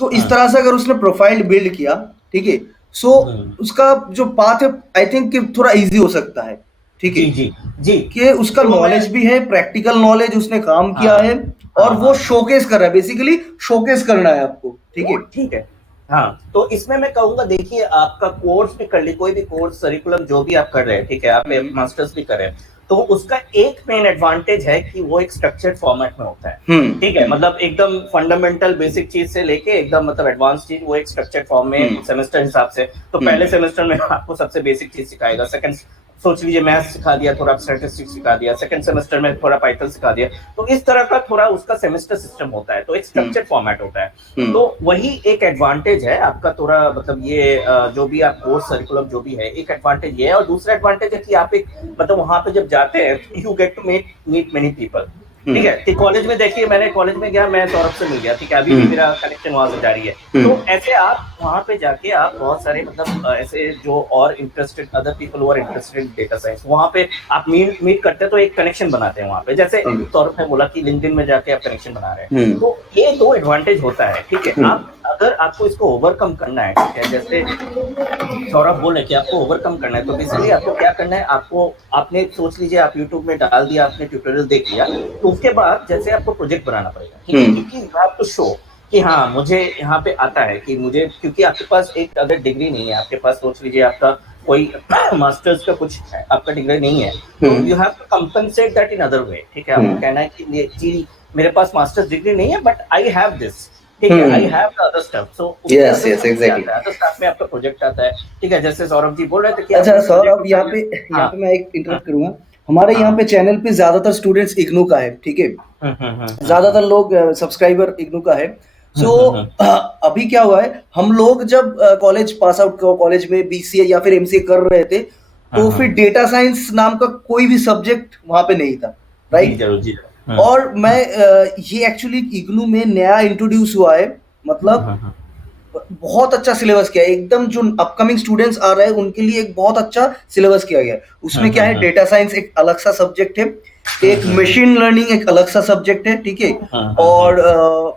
तो इस तरह से अगर उसने प्रोफाइल बिल्ड किया, ठीक है, सो उसका जो पाथ है आई थिंक कि थोड़ा इजी हो सकता है, ठीक है, जी कि उसका नॉलेज भी है, प्रैक्टिकल नॉलेज, उसने काम किया है और वो शोकेस कर रहा है, बेसिकली शोकेस करना है आपको, ठीक है। हाँ, तो इसमें मैं कहूंगा देखिए आपका कोर्स भी कर ली, कोई भी कोर्स सरिकुलम जो भी आप कर रहे हैं, ठीक है, आप मास्टर्स भी कर रहे हैं, तो उसका एक मेन एडवांटेज है कि वो एक स्ट्रक्चर्ड फॉर्मेट में होता है, ठीक है, मतलब एकदम फंडामेंटल बेसिक चीज से लेके एकदम मतलब एडवांस चीज वो एक स्ट्रक्चर्ड फॉर्म में सेमेस्टर हिसाब से। तो पहले सेमेस्टर में आपको सबसे बेसिक चीज सिखाएगा, सेकंड सोच लीजिए मैथ सिखा दिया, थोड़ा स्टैटिस्टिक्स सिखा दिया, सेकंड सेमेस्टर में थोड़ा पाइथन सिखा दिया, तो इस तरह का थोड़ा उसका सेमेस्टर सिस्टम होता है, तो एक स्ट्रक्चर्ड फॉर्मेट होता है। तो वही एक एडवांटेज है आपका, थोड़ा मतलब ये जो भी आप कोर्स सरिकुलम जो भी है, एक एडवांटेज ये है। और दूसरा एडवांटेज है कि आप एक मतलब वहां पे जब जाते हैं you get to meet many people, ठीक है। कि कॉलेज में देखिए मैंने कॉलेज में गया, मैं सौरभ से मिल गया, ठीक है, अभी भी मेरा कनेक्शन वहां से जारी है। तो ऐसे आप वहां पे जाके आप बहुत सारे मतलब ऐसे जो और इंटरेस्टेड अदर पीपल और इंटरेस्टेड इन डेटा साइंस, वहां पे आप मीट करते हैं, तो एक कनेक्शन बनाते हैं वहां पे। जैसे सौरभ ने बोला कि लिंक्डइन में जाके आप कनेक्शन बना रहे हैं, तो ये दो एडवांटेज होता है, ठीक है। आप अगर आपको इसको ओवरकम करना है, ठीक है, जैसे सौरभ बोले कि आपको ओवरकम करना है, तो बेसिकली आपको क्या करना है, आपने सोच लीजिए आप यूट्यूब में डाल दिया, आपने ट्यूटोरियल देख लिया, तो उसके बाद जैसे आपको प्रोजेक्ट बनाना पड़ेगा, ठीक है, क्योंकि यू हैव टू शो कि हाँ मुझे यहाँ पे आता है, कि मुझे, क्योंकि आपके पास एक अगर डिग्री नहीं है, आपके पास सोच लीजिए आपका कोई मास्टर्स का कुछ है, आपका डिग्री नहीं है, तो you have to compensate that in other way, ठीक है। आपको कहना है कि जी मेरे पास मास्टर्स डिग्री नहीं है बट आई हैव दिस, ठीक है, I have the other stuff. So yes exactly, other stuff में आपका प्रोजेक्ट आता है, ठीक है। जैसे सौरभ जी बोल रहे थे कि अच्छा सौरभ, यहाँ पे मैं एक इंटरप्ट करूंगा, हमारे यहाँ पे चैनल पे ज्यादातर स्टूडेंट्स इग्नू का है, ठीक है, ज्यादातर लोग सब्सक्राइबर इग्नू का है। सो अभी क्या हुआ है, हम लोग जब कॉलेज पास आउट कॉलेज में बीसीए या फिर एमसीए कर रहे थे, तो हाँ, फिर डेटा साइंस नाम का कोई भी सब्जेक्ट वहां पे नहीं था, जी राइट। जरूर जी जरूर। और मैं ये एक्चुअली इग्नू में नया इंट्रोड्यूस हुआ है, मतलब हाँ, बहुत अच्छा सिलेबस किया है एकदम। जो अपकमिंग स्टूडेंट्स आ रहे हैं उनके लिए एक बहुत अच्छा सिलेबस किया गया है। उसमें क्या है, डेटा साइंस एक अलग सा सब्जेक्ट है, एक मशीन लर्निंग एक अलग सा सब्जेक्ट है, ठीक है। और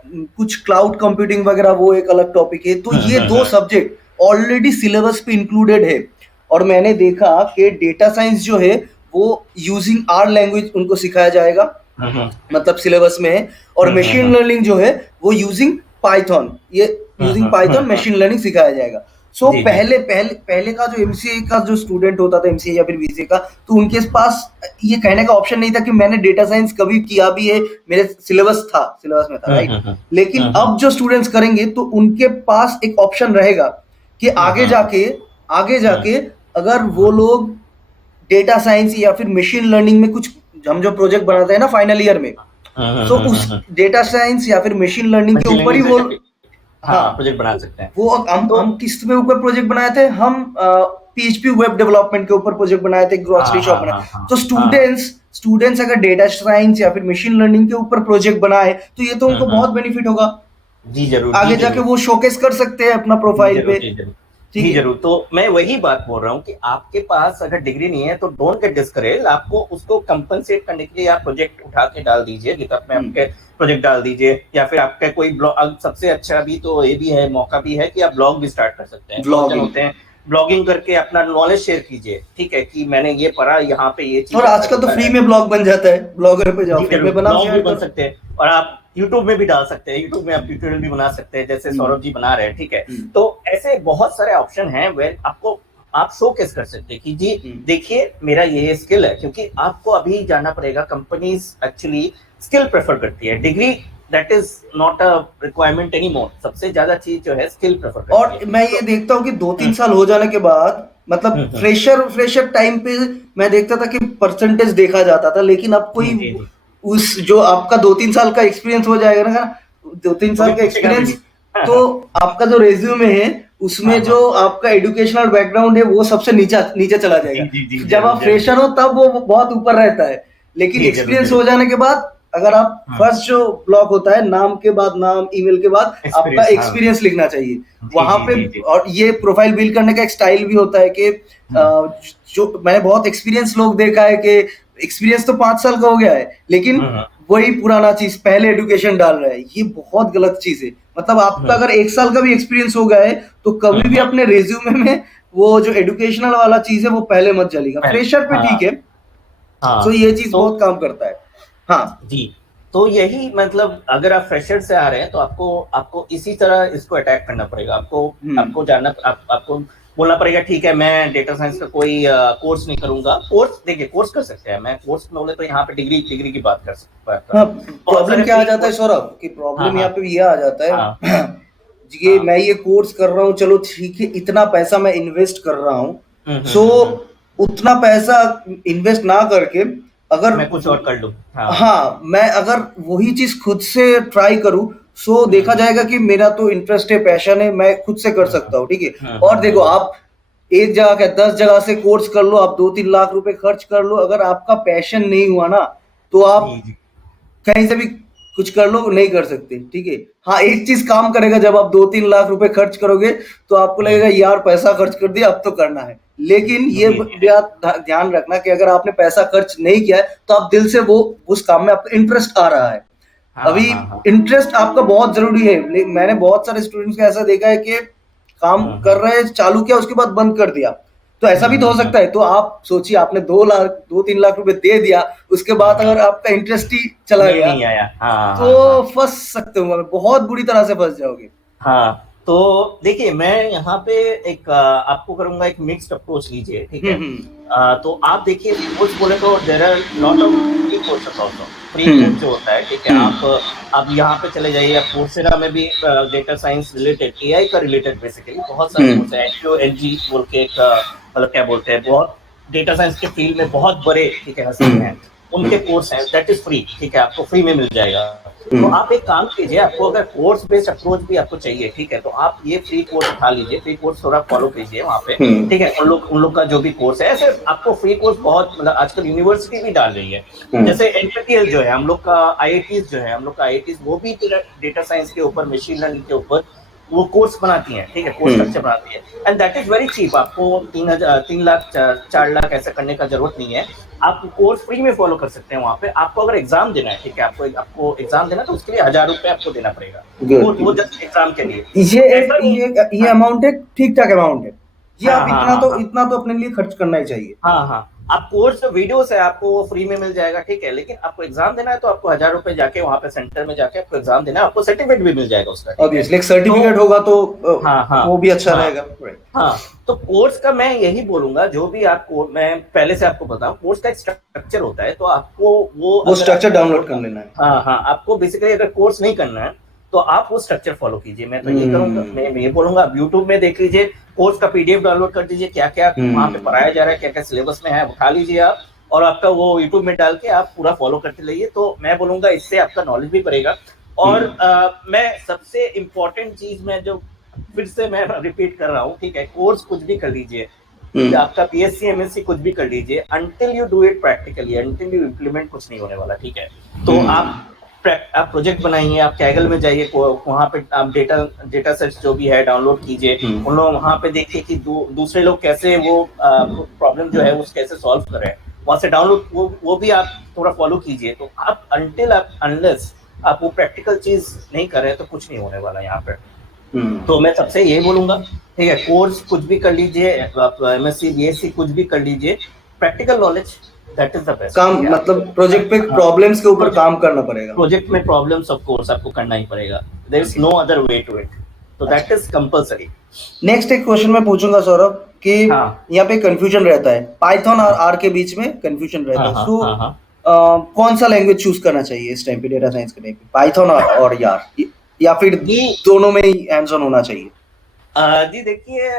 कुछ क्लाउड कंप्यूटिंग वगैरह वो एक अलग टॉपिक है। तो ये दो सब्जेक्ट ऑलरेडी सिलेबस पे इंक्लूडेड है। और मैंने देखा कि डेटा साइंस जो है वो यूजिंग आर लैंग्वेज उनको सिखाया जाएगा, मतलब सिलेबस में है। और मशीन लर्निंग जो है वो यूजिंग पाइथन, ये यूजिंग पाइथन मशीन लर्निंग सिखाया जाएगा। सो जी, जी। पहले पहले पहले का जो एमसीए का जो स्टूडेंट होता था, एमसीए या फिर बीसीए का, तो उनके पास ये कहने का ऑप्शन नहीं था कि मैंने डेटा साइंस कभी किया भी है, मेरे सिलेबस में था, राइट। लेकिन अब जो स्टूडेंट्स करेंगे तो उनके पास एक ऑप्शन रहेगा कि आगे जाके अगर वो लोग डेटा साइंस या फिर मशीन लर्निंग में कुछ, हम जो प्रोजेक्ट बनाते हैं ना फाइनल ईयर में, तो उस डेटा साइंस या फिर मशीन लर्निंग के मशीन ऊपर ही लर्निंग वो, से हाँ हाँ, प्रोजेक्ट बना सकते हैं। वो तो हम किस में ऊपर प्रोजेक्ट बनाए थे, हम पीएचपी वेब डेवलपमेंट के ऊपर प्रोजेक्ट बनाए थे, ग्रोसरी शॉप बनाए। तो स्टूडेंट्स अगर डेटा साइंस या फिर मशीन लर्निंग के ऊपर प्रोजेक्ट बनाए तो ये तो उनको बहुत बेनिफिट होगा। जी जरूर आगे जी जाके जरूर वो शोकेस कर सकते हैं अपना जी प्रोफाइल जरूर पे, जी जरूर ठीक जी है। जरूर। तो मैं वही बात बोल रहा हूँ कि आपके पास अगर डिग्री नहीं है तो डोंट गेट डिस्करेज। आपको उसको कंपनसेट करने के लिए आप प्रोजेक्ट उठा के डाल दीजिए, गिटहब में आपके प्रोजेक्ट डाल दीजिए, या फिर आपका कोई ब्लॉग, सबसे अच्छा भी तो ये भी है, मौका भी है कि आप ब्लॉग भी स्टार्ट कर सकते हैं। बहुत जन ब्लॉगिंग, होते हैं, ब्लॉगिंग करके अपना नॉलेज शेयर कीजिए, ठीक है, कि मैंने ये पढ़ा, यहाँ पे ये चीज और ऐसा आजकल तो होता फ्री है। में ब्लॉग बन जाता है, ब्लॉगर पे जाओ जी फ्री जरूर, में बना ब्लॉग भी शेयर बन करो। सकते हैं और आप यूट्यूब में भी डाल सकते हैं। यूट्यूब में आप ट्यूटोरियल भी बना सकते हैं, जैसे सौरभ जी बना रहे हैं, ठीक है। तो ऐसे बहुत सारे ऑप्शन हैं वेर आपको आप शोकेस कर सकते हैं कि जी देखिए मेरा ये स्किल है। क्योंकि आपको अभी जानना पड़ेगा, कंपनीज एक्चुअली स्किल प्रेफर करती है, degree that is not a requirement any more. सबसे ज्यादा चीज जो है स्किल प्रेफर करती और है। मैं ये तो देखता हूँ कि 2-3 साल हो जाने के बाद, मतलब फ्रेशर टाइम पे मैं देखता था कि परसेंटेज देखा जाता था, लेकिन अब जी कोई जी जी उस जो आपका 2-3 साल का एक्सपीरियंस हो जाएगा ना, 2-3 कोई साल का पूछेगा भी नहीं। एक्सपीरियंस, तो आपका जो रेज्यूमे है उसमें हाँ जो हाँ आपका एजुकेशनल बैकग्राउंड है वो सबसे नीचे नीचे चला जी जाएगा। जी जी जब जरूर आप जरूर फ्रेशर हो तब वो बहुत ऊपर रहता है, लेकिन जी जरूर एक्सपीरियंस हो जरूर। जाने के बाद, अगर आप हाँ फर्स्ट जो ब्लॉक होता है, नाम के बाद नाम, ईमेल के बाद आपका एक्सपीरियंस, हाँ एक्सपीरियंस लिखना चाहिए जी वहां जी पे। जी जी और ये प्रोफाइल बिल्ड करने का एक स्टाइल भी होता है कि जो मैंने बहुत एक्सपीरियंस लोग देखा है कि एक्सपीरियंस तो 5 साल का हो गया है, लेकिन हम्म वही पुराना चीज पहले एडुकेशन डाल रहा है। ये बहुत गलत चीज है। मतलब आपका अगर 1 साल का भी एक्सपीरियंस हो गया है तो कभी भी अपने रिज्यूमे में वो जो एडुकेशनल वाला चीज है वो पहले मत चलेगा। पहले फ्रेशर पे ठीक हाँ है, सो हाँ। ये चीज तो बहुत काम करता है। हाँ, जी, तो यही मतलब अगर आप फ्रेशर से आ रहे हैं तो आपको आपको इसी तरह इसको अटैक करना पड़ेगा। आपको आपको जानना आपको बोलना पड़ेगा ठीक है, मैं डेटा साइंस का कोई कोर्स नहीं करूंगा। कोर्स देखिए, कोर्स कर सकते हैं, मैं कोर्स में बोले तो यहाँ पे डिग्री की बात कर सकता हाँ, हूँ। बहुत प्रॉब्लम सारे क्या आ फ्री जाता है कोर्स। सौरभ, कि हाँ प्रॉब्लम हाँ यहाँ पे ये आ जाता हाँ है ये हाँ मैं ये कोर्स कर रहा हूँ, चलो ठीक है, इतना पैसा मैं इन्वेस्ट कर रहा हूँ, सो हम्म। उतना पैसा इन्वेस्ट ना करके अगर, मैं कुछ और कर लूँ, हाँ। हाँ, मैं अगर वही चीज खुद से ट्राई करूँ, सो देखा जाएगा कि मेरा तो इंटरेस्ट है, पैशन है, मैं खुद से कर सकता हूँ, ठीक है। और देखो, आप एक जगह क्या 10 जगह से कोर्स कर लो, आप 2-3 लाख रुपए खर्च कर लो, अगर आपका पैशन नहीं हुआ ना तो आप जी जी कहीं से भी कुछ कर लो, नहीं कर सकते, ठीक है। हाँ, एक चीज काम करेगा, जब आप 2-3 लाख रुपए खर्च करोगे तो आपको लगेगा यार पैसा खर्च कर दिया, अब तो करना है। लेकिन ये जी जी बात ध्यान रखना कि अगर आपने पैसा खर्च नहीं किया है तो आप दिल से वो उस काम में आपका इंटरेस्ट आ रहा है। हाँ अभी हाँ हाँ इंटरेस्ट आपका बहुत जरूरी है। मैंने बहुत सारे स्टूडेंट्स को ऐसा देखा है कि काम कर रहे हैं, चालू किया, उसके बाद बंद कर दिया। तो ऐसा भी तो हो सकता है। तो आप सोचिए, आपने 2-3 लाख रुपए दे दिया, उसके बाद अगर आपका इंटरेस्ट ही चला नहीं गया नहीं आया, हाँ तो हाँ हाँ फंस सकते हो, बहुत बुरी तरह से फंस जाओगे। हाँ। तो देखिए, मैं यहाँ पे एक आपको करूंगा एक मिक्स्ड अप्रोच लीजिए, ठीक है। तो आप देखिए, कोर्स बोले तो there are lot of free courses also. Free course जो होता है, ठीक है, आप यहाँ पे चले जाइए, आप कोर्सेरा में भी डेटा साइंस रिलेटेड, एआई का रिलेटेड बेसिकली बहुत सारे कोर्स है। एनजी बोल के एक मतलब क्या बोलते हैं, बहुत डेटा साइंस के फील्ड में बहुत बड़े, ठीक है, हस्ती हैं। उनके कोर्स हैं, दैट इज फ्री, ठीक है, आपको फ्री में मिल जाएगा। तो आप एक काम कीजिए, आपको अगर कोर्स बेस्ड अप्रोच भी आपको चाहिए, ठीक है, तो आप ये फ्री कोर्स उठा लीजिए, फ्री कोर्स थोड़ा फॉलो कीजिए वहाँ पे, ठीक है। उन लोग का जो भी कोर्स है, ऐसे आपको फ्री कोर्स बहुत, मतलब आजकल यूनिवर्सिटी भी डाल रही है, जैसे एनपीटीईएल जो है हम लोग का, आईआईटीज जो है हम लोग का, आईआईटीज वो भी डेटा साइंस के ऊपर, मशीन लर्निंग के ऊपर वो कोर्स बनाती हैं, ठीक है, कोर्स स्ट्रक्चर बनाती है, and that is very cheap. आपको 3 लाख 4 लाख ऐसा करने का जरूरत नहीं है, आप कोर्स फ्री में फॉलो कर सकते हैं वहाँ पे। आपको अगर एग्जाम देना है, ठीक है, आपको एग्जाम देना, तो उसके लिए 1000 रुपए आपको देना पड़ेगा, वो जस्ट एग्जाम के लिए। ये अमाउंट है, ठीक ठाक अमाउंट है ये। हाँ, आप हाँ, इतना तो अपने लिए खर्च करना ही चाहिए। हाँ, आप कोर्स जो वीडियोस है आपको वो फ्री में मिल जाएगा, ठीक है, लेकिन आपको एग्जाम देना है तो आपको 1000 रुपए जाके वहाँ पे सेंटर में जाके आपको एग्जाम देना है, आपको सर्टिफिकेट भी मिल जाएगा उसका, ऑब्वियसली एक सर्टिफिकेट होगा तो हाँ, वो भी अच्छा हाँ, रहेगा। हाँ। तो कोर्स का मैं यही बोलूंगा, जो भी आपको, मैं पहले से आपको बताऊं, कोर्स का एक स्ट्रक्चर होता है, तो आपको वो स्ट्रक्चर डाउनलोड कर लेना है। हाँ, आपको बेसिकली अगर कोर्स नहीं करना है तो आप वो स्ट्रक्चर फॉलो कीजिए। मैं तो ये करूंगा, मैं ये बोलूंगा, आप यूट्यूब में देख लीजिए, कोर्स का पीडीएफ डाउनलोड कर दीजिए, क्या क्या वहाँ पे पढ़ाया जा रहा है, क्या क्या सिलेबस में है, उठा लीजिए आप, और आपका वो यूट्यूब में डाल के आप पूरा फॉलो करते रहिए। तो मैं बोलूंगा इससे आपका नॉलेज भी बढ़ेगा। और मैं सबसे इम्पोर्टेंट चीज में जो फिर से मैं रिपीट कर रहा हूँ, ठीक है, कोर्स कुछ भी कर लीजिए, आपका बीएससी एमएससी कुछ भी कर लीजिए, until you do it practically, until you implement, कुछ नहीं होने वाला, ठीक है। तो आप प्रोजेक्ट बनाइए, आप कैगल में जाइए, वहाँ पे आप डेटा सेट्स जो भी है डाउनलोड कीजिए, उन लोग वहाँ पे देखिए कि दूसरे लोग कैसे वो प्रॉब्लम जो है वो कैसे सॉल्व कर रहे हैं, वहाँ से डाउनलोड वो भी आप थोड़ा फॉलो कीजिए। तो आप अनलेस आप वो प्रैक्टिकल चीज नहीं कर रहे हैं तो कुछ नहीं होने वाला यहाँ पे। तो मैं सबसे यही बोलूंगा, ठीक है, कोर्स कुछ भी कर लीजिए, आप एमएससी बीएससी कुछ भी कर लीजिए, practical knowledge that is the best. काम मतलब प्रोजेक्ट पे प्रॉब्लम्स के ऊपर काम करना पड़ेगा। प्रोजेक्ट में प्रॉब्लम्स ऑफ कोर्स आपको करना ही पड़ेगा, there is no other way to it, तो दैट इज कंपलसरी। नेक्स्ट एक क्वेश्चन मैं पूछूंगा सौरभ कि यहाँ पे कंफ्यूजन रहता है, पाइथन और आर के बीच में कंफ्यूजन रहता है, तो कौन सा लैंग्वेज चूज करना चाहिए इस टाइम पे डेटा साइंस के टाइम पे, पाइथन और या फिर दोनों में ही हैंड्स ऑन होना चाहिए? जी देखिए,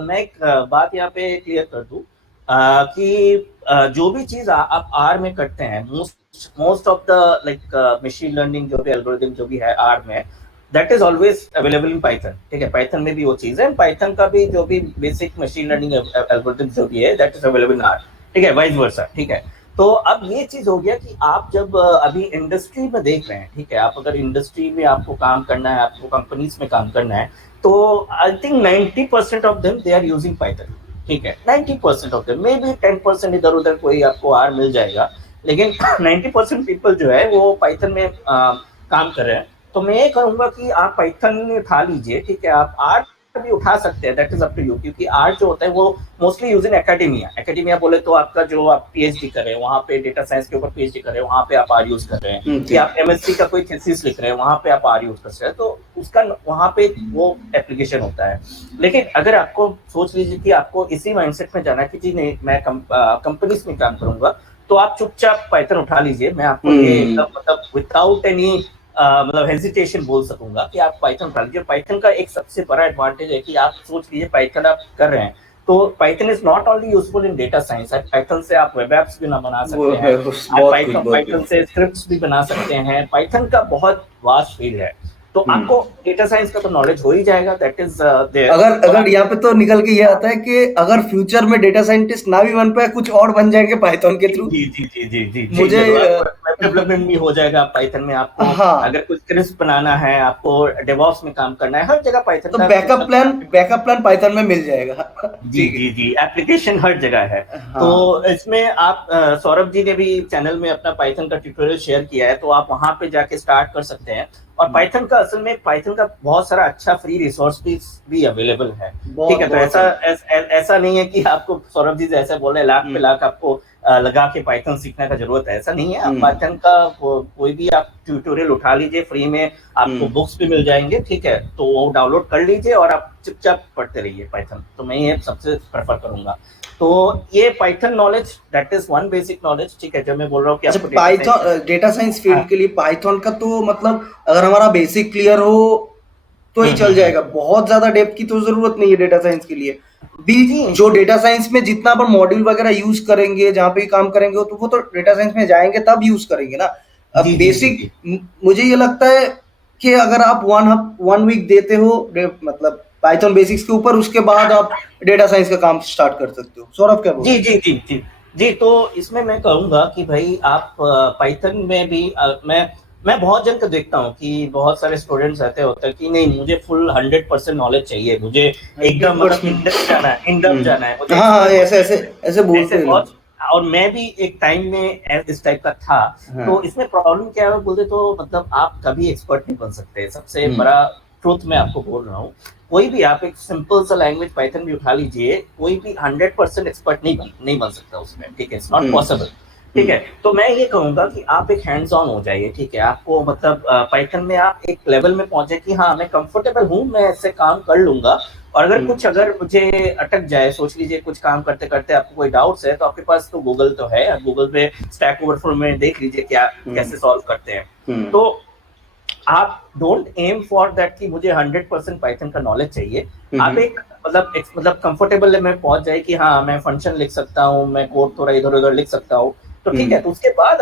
मैं एक बात यहाँ पे क्लियर कर दूं कि जो भी चीज आप आर में करते हैं, most of the like machine learning जो भी एल्गोरिथम जो भी है आर में, that is always available in Python, ठीक है। पाइथन में भी वो चीज है, पाइथन का भी जो भी बेसिक मशीन लर्निंग एल्गोरिथम जो भी है that is available in are, ठीक है, वाइस वर्सा, ठीक है। तो अब ये चीज हो गया कि आप जब अभी इंडस्ट्री में देख रहे हैं, ठीक है, आप अगर इंडस्ट्री में आपको काम करना है, आपको कंपनीज में काम करना है, तो I think 90% of them they are using Python, ठीक है, 90% ऑफ देम, मे बी 10% इधर उधर कोई आपको आर मिल जाएगा, लेकिन 90% पीपल जो है वो पाइथन में काम कर रहे हैं। तो मैं ये कहूँगा कि आप पाइथन उठा लीजिए, ठीक है, आप आर भी उठा सकते हैं, that is up to you, क्योंकि आर जो होता है वो मोस्टली यूज इन एकेडमिया बोले तो आपका जो आप पीएचडी कर रहे हैं वहाँ पे, डेटा साइंस के ऊपर पीएचडी कर रहे हैं वहाँ पे आप आर यूज कर रहे हैं, कि आप एमएससी का कोई थीसिस लिख रहे हैं वहाँ पे आप आर यूज कर रहे हैं, तो उसका वहाँ पे वो एप्लीकेशन होता है। लेकिन अगर आपको सोच लीजिए कि आपको इसी माइंडसेट में जाना है कि जी नहीं मैं कंपनीज में काम करूंगा, तो आप चुपचाप पाइथन उठा लीजिए। मैं आपको ये मतलब विदाउट एनी मतलब हेजिटेशन बोल सकूंगा कि आप पाइथन उठा लीजिए। पाइथन का एक सबसे बड़ा एडवांटेज है कि आप सोच लीजिए पाइथन आप कर रहे हैं, तो Python is not only useful in data science, Python से आप वेब एप्स भी बना सकते हैं, पाइथन से स्क्रिप्ट्स भी बना सकते हैं, पाइथन का बहुत वास्ट फील्ड है। तो आपको डेटा साइंस का तो नॉलेज हो ही जाएगा, दैट इज देयर। अगर यहाँ पे तो निकल के ये आता है कि अगर फ्यूचर में डेटा साइंटिस्ट ना भी बन पाए, कुछ और बन जाएंगे पाइथन के थ्रू। जी मुझे वेब डेवलपमेंट भी हो जाएगा पाइथन में, आपको अगर कुछ स्क्रिप्ट बनाना है, आपको डेवऑप्स में काम करना है, हर जगह पाइथन तो बैकअप प्लान पाइथन में मिल जाएगा। जी एप्लीकेशन हर जगह है। तो इसमें आप सौरभ जी ने भी चैनल में अपना पाइथन का ट्यूटोरियल शेयर किया है, तो आप वहां पे जाके स्टार्ट कर सकते हैं। और पाइथन का असल में पाइथन का बहुत सारा अच्छा फ्री रिसोर्स भी अवेलेबल है, ठीक है। तो ऐसा नहीं है कि आपको सौरभ जी जैसे बोल रहे हैं लाख पे लाख आपको लगा के पाइथन सीखने का जरूरत है, ऐसा नहीं है। आप पाइथन का कोई भी आप ट्यूटोरियल उठा लीजिए, फ्री में आपको बुक्स भी मिल जाएंगे, ठीक है, तो वो डाउनलोड कर लीजिए और आप चुपचाप पढ़ते रहिए पाइथन। तो मैं ये सबसे प्रेफर करूंगा। तो ये Python knowledge that is one basic knowledge, ठीक है, जो मैं बोल रहा हूँ कि आपको पाइथन डेटा साइंस फील्ड के लिए पाइथन का तो मतलब अगर हमारा बेसिक क्लियर हो तो ही चल जाएगा, बहुत ज्यादा डेप्थ की तो जरूरत नहीं है डेटा साइंस के लिए। भी जी जो डेटा साइंस में जितना अपन मॉड्यूल वगैरह यूज करेंगे, जहाँ पे भी काम करेंगे, तो वो तो डेटा साइंस में जाएंगे तब यूज करेंगे ना। अब जी जी जी बेसिक जी मुझे ये लगता है कि अगर आप वन वीक देते हो मतलब पाइथन बेसिक्स के ऊपर, उसके बाद आप डेटा साइंस का काम स्टार्ट कर सकते हो। सौरभ क्या बोल जी रहे जी जी जी जी। तो इसमें मैं कहूँगा कि भाई आप पाइथन में भी मैं बहुत जन को देखता हूँ कि बहुत सारे स्टूडेंट्स ऐसे होते हैं कि नहीं मुझे फुल 100% नॉलेज चाहिए, मुझे हैं? एकदम मतलब 100%। इन डेप्थ जाना है, इन डेप्थ जाना है, मुझे हाँ हाँ, एक्सपर्ट ऐसे बनना ऐसे है। ऐसे बोलते ऐसे हैं लोग। बहुत, और मैं भी एक टाइम में इस टाइप का था। हाँ। तो इसमें प्रॉब्लम क्या है बोलते, तो मतलब आप कभी एक्सपर्ट नहीं बन सकते, सबसे हम्म बड़ा ट्रूथ मैं आपको बोल रहा हूँ। कोई भी आप एक सिंपल सा लैंग्वेज पाइथन भी उठा लीजिए, कोई भी 100% एक्सपर्ट नहीं बन सकता उसमें, ठीक है, इट्स नॉट हम्म पॉसिबल। ठीक हम्म है, तो मैं ये कहूंगा कि आप एक हैंड्स ऑन हो जाइए, ठीक है, आपको मतलब पाइथन में आप एक लेवल में पहुंचे कि हाँ मैं कंफर्टेबल हूँ, मैं इससे काम कर लूंगा। और हम्म अगर मुझे अटक जाए, सोच लीजिए कुछ काम करते करते आपको कोई डाउट्स है, तो आपके पास तो गूगल तो है, आप गूगल पे स्टैक ओवरफ्लो में देख लीजिए क्या हम्म कैसे सॉल्व करते हैं। हम्म तो आप डोंट एम फॉर दैट कि मुझे 100% पाइथन का नॉलेज चाहिए। आप हम्म एक मतलब कंफर्टेबल में पहुंच जाए कि हाँ मैं फंक्शन लिख सकता हूँ, मैं कोड थोड़ा इधर उधर लिख सकता हूँ, तो ठीक है, हम्म तो उसके बाद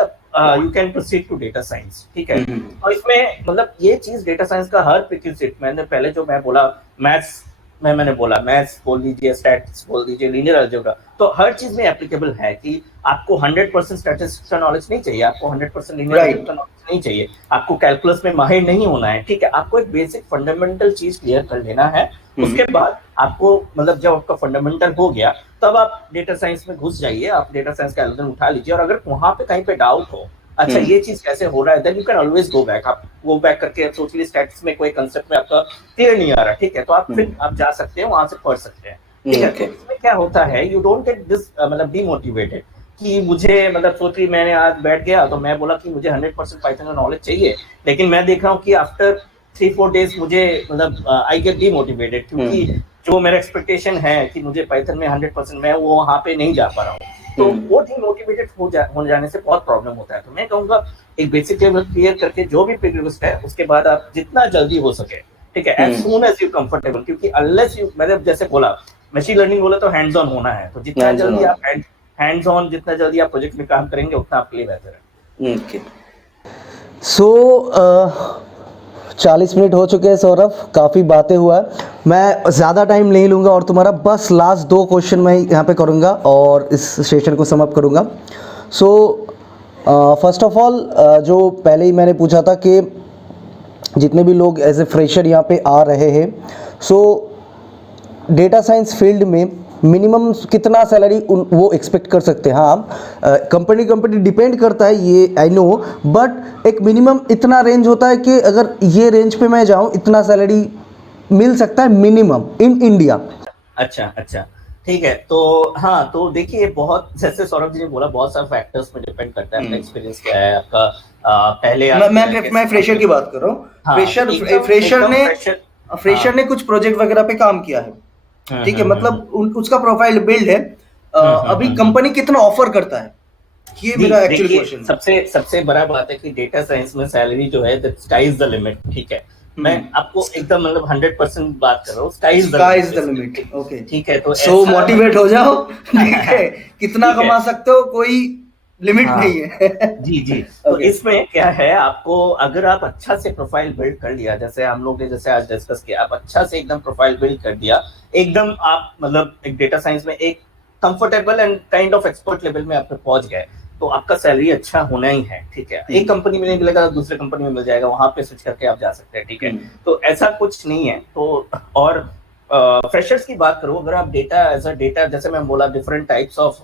you can proceed to data science, ठीक है। हम्म और इसमें मतलब ये चीज डेटा साइंस का हर प्रिक्विजिट, मैंने पहले जो मैं बोला मैथ्स में, मैंने बोला मैथ्स बोल लीजिए, स्टैटिस्टिक्स बोल दीजिए, लीनियर अलजेब्रा, तो हर चीज में एप्लीकेबल है कि आपको 100% स्टैटिस्टिक्स का नॉलेज नहीं चाहिए, आपको 100% लीनियर अलजेब्रा राइट। का नॉलेज नहीं चाहिए, आपको कैलकुलस में माहिर नहीं होना है, ठीक है, आपको एक बेसिक फंडामेंटल चीज क्लियर कर लेना है। उसके बाद आपको मतलब जब आपका फंडामेंटल हो गया, तब आप डेटा साइंस में घुस जाइए, आप डेटा साइंस का एल्गोरिथम उठा लीजिए, और अगर वहां पे कहीं पे डाउट हो, अच्छा हम्म ये चीज कैसे हो रहा है, then you can always go back, आप गो बैक करके सोच लीजिए स्टैटिक्स में कोई कंसेप्ट में आपका क्लियर नहीं आ रहा, ठीक है, तो आप फिर आप जा सकते हैं वहां से पढ़ सकते हैं। ठीक है, तो ओके। इसमें क्या होता है, यू डोंट गेट दिस मतलब डीमोटिवेटेड कि मुझे मतलब सोच रही मैंने आज बैठ गया तो मैं बोला कि मुझे 100% पाइथन का नॉलेज चाहिए, लेकिन मैं देख रहा हूँ कि आफ्टर 3-4 डेज मुझे मतलब आई गेट डीमोटिवेटेड, क्योंकि हम्म जो मेरा एक्सपेक्टेशन है कि मुझे पाइथन में 100% मैं वो वहाँ पे नहीं जा पा रहा हूँ, तो हम्म वो डीमोटिवेटेड हो जाने से बहुत प्रॉब्लम होता है। तो मैं कहूँगा एक बेसिक लेवल क्लियर करके जो भी प्रीरिक्विजिट है उसके बाद आप जितना जल्दी हो सके, ठीक है, as hmm soon as you comfortable, क्योंकि अनलेस यू, मैंने जैसे बोला मशीन लर्निंग बोला तो हैंड्स ऑन होना है, तो जितना hands जल्दी on। आप हैंड्स ऑन, जितना जल्दी आप प्रोजेक्ट में काम करेंगे उतना आपके लिए बेहतर है। ओके। सो 40 मिनट हो चुके हैं सौरभ, काफ़ी बातें हुआ है। मैं ज़्यादा टाइम नहीं लूँगा और तुम्हारा बस लास्ट 2 क्वेश्चन मैं यहाँ पे करूँगा और इस सेशन को समाप्त करूँगा। सो फर्स्ट ऑफ ऑल, जो पहले ही मैंने पूछा था कि जितने भी लोग एज ए फ्रेशर यहाँ पे आ रहे हैं, सो डेटा साइंस फील्ड में मिनिमम कितना सैलरी वो एक्सपेक्ट कर सकते हैं? हाँ, कंपनी कंपनी डिपेंड करता है, ये आई नो, बट एक मिनिमम इतना रेंज होता है कि अगर ये रेंज पे मैं जाऊँ इतना सैलरी मिल सकता है मिनिमम इन इंडिया। अच्छा अच्छा, ठीक है, तो हाँ, तो देखिए बहुत, जैसे सौरभ जी ने बोला, बहुत सारे फैक्टर्स में डिपेंड करता है, आपका हम्म एक्सपीरियंस क्या है आपका, पहले मैं आप मैं कैसे मैं काम फ्रेशर की करते। बात कर रहा हूँ। हाँ, फ्रेशर एकदम फ्रेशर एकदम ने फ्रेशर। फ्रेशर हाँ। ने कुछ प्रोजेक्ट वगैरह पे काम किया है। ठीक है, हम्म। मतलब उसका प्रोफाइल बिल्ड है। अभी हम्म। कंपनी कितना ऑफर करता है, ये जी मेरा एक्चुअली देखिए, क्वेश्चन है। सबसे सबसे बड़ा बात है कि डेटा साइंस में सैलरी जो है, स्काई इज द लिमिट, ठीक है, मैं आपको एकदम मतलब 100% बात कर रहा हूँ, sky is the sky limit is the limit. Basically. Okay. ठीक है, तो सो ऐसा मोटिवेट हो मतलब जाओ। ठीक है, कितना ठीक है। कमा सकते हो, कोई लिमिट हाँ नहीं है। जी जी। तो ओके। इसमें क्या है, आपको अगर आप अच्छा से प्रोफाइल बिल्ड कर लिया, जैसे हम लोग ने जैसे आज डिस्कस किया, आप अच्छा से एकदम प्रोफाइल बिल्ड कर दिया, एकदम आप मतलब एक डेटा साइंस में एक comfortable and kind of expert level में आप पहुंच गए, तो आपका सैलरी अच्छा होना ही है, ठीक है, एक कंपनी में नहीं मिलेगा तो दूसरे कंपनी में मिल जाएगा, वहां पे स्विच करके आप जा सकते हैं, ठीक है, तो ऐसा कुछ नहीं है। तो और फ्रेशर्स की बात करूं, अगर आप डेटा एज अ डेटा, जैसे मैं बोला different types of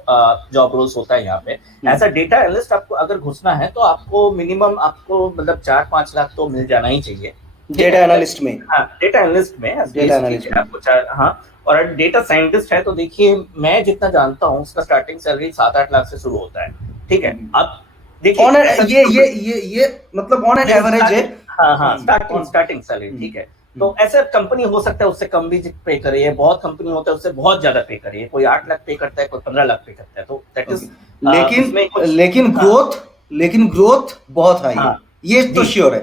job roles होता है यहाँ पे, एज अ डेटा एनालिस्ट आपको अगर घुसना है तो आपको मिनिमम आपको मतलब 4-5 लाख तो मिल जाना ही चाहिए, ठीक डेटा है। एनालिस्ट में। हाँ, डेटा एनालिस्ट में डेटा बेस ठीक एनालिस्ट है, में। आपको चार, हाँ, और डेटा साइंटिस्ट है तो देखिए मैं जितना जानता हूँ उसका स्टार्टिंग सैलरी 7-8 लाख से शुरू होता है, ठीक है। अब देखिए ऑन ऐसा ये मतलब ऑन एन नहीं, एवरेज है। हाँ हाँ, स्टार्टिंग on- स्टार्टिंग सैलरी, हम्म, ठीक है। तो ऐसे कंपनी हो सकता है उससे कम भी पे करे, ये बहुत कंपनी होता है उससे बहुत ज्यादा पे करे, कोई 8 लाख पे करता है, कोई 15 लाख पे करता है, तो दैट ओके। इज लेकिन उसमें कुछ। लेकिन हाँ ग्रोथ लेकिन ग्रोथ बहुत हाई हाँ है, ये तो जी श्योर है।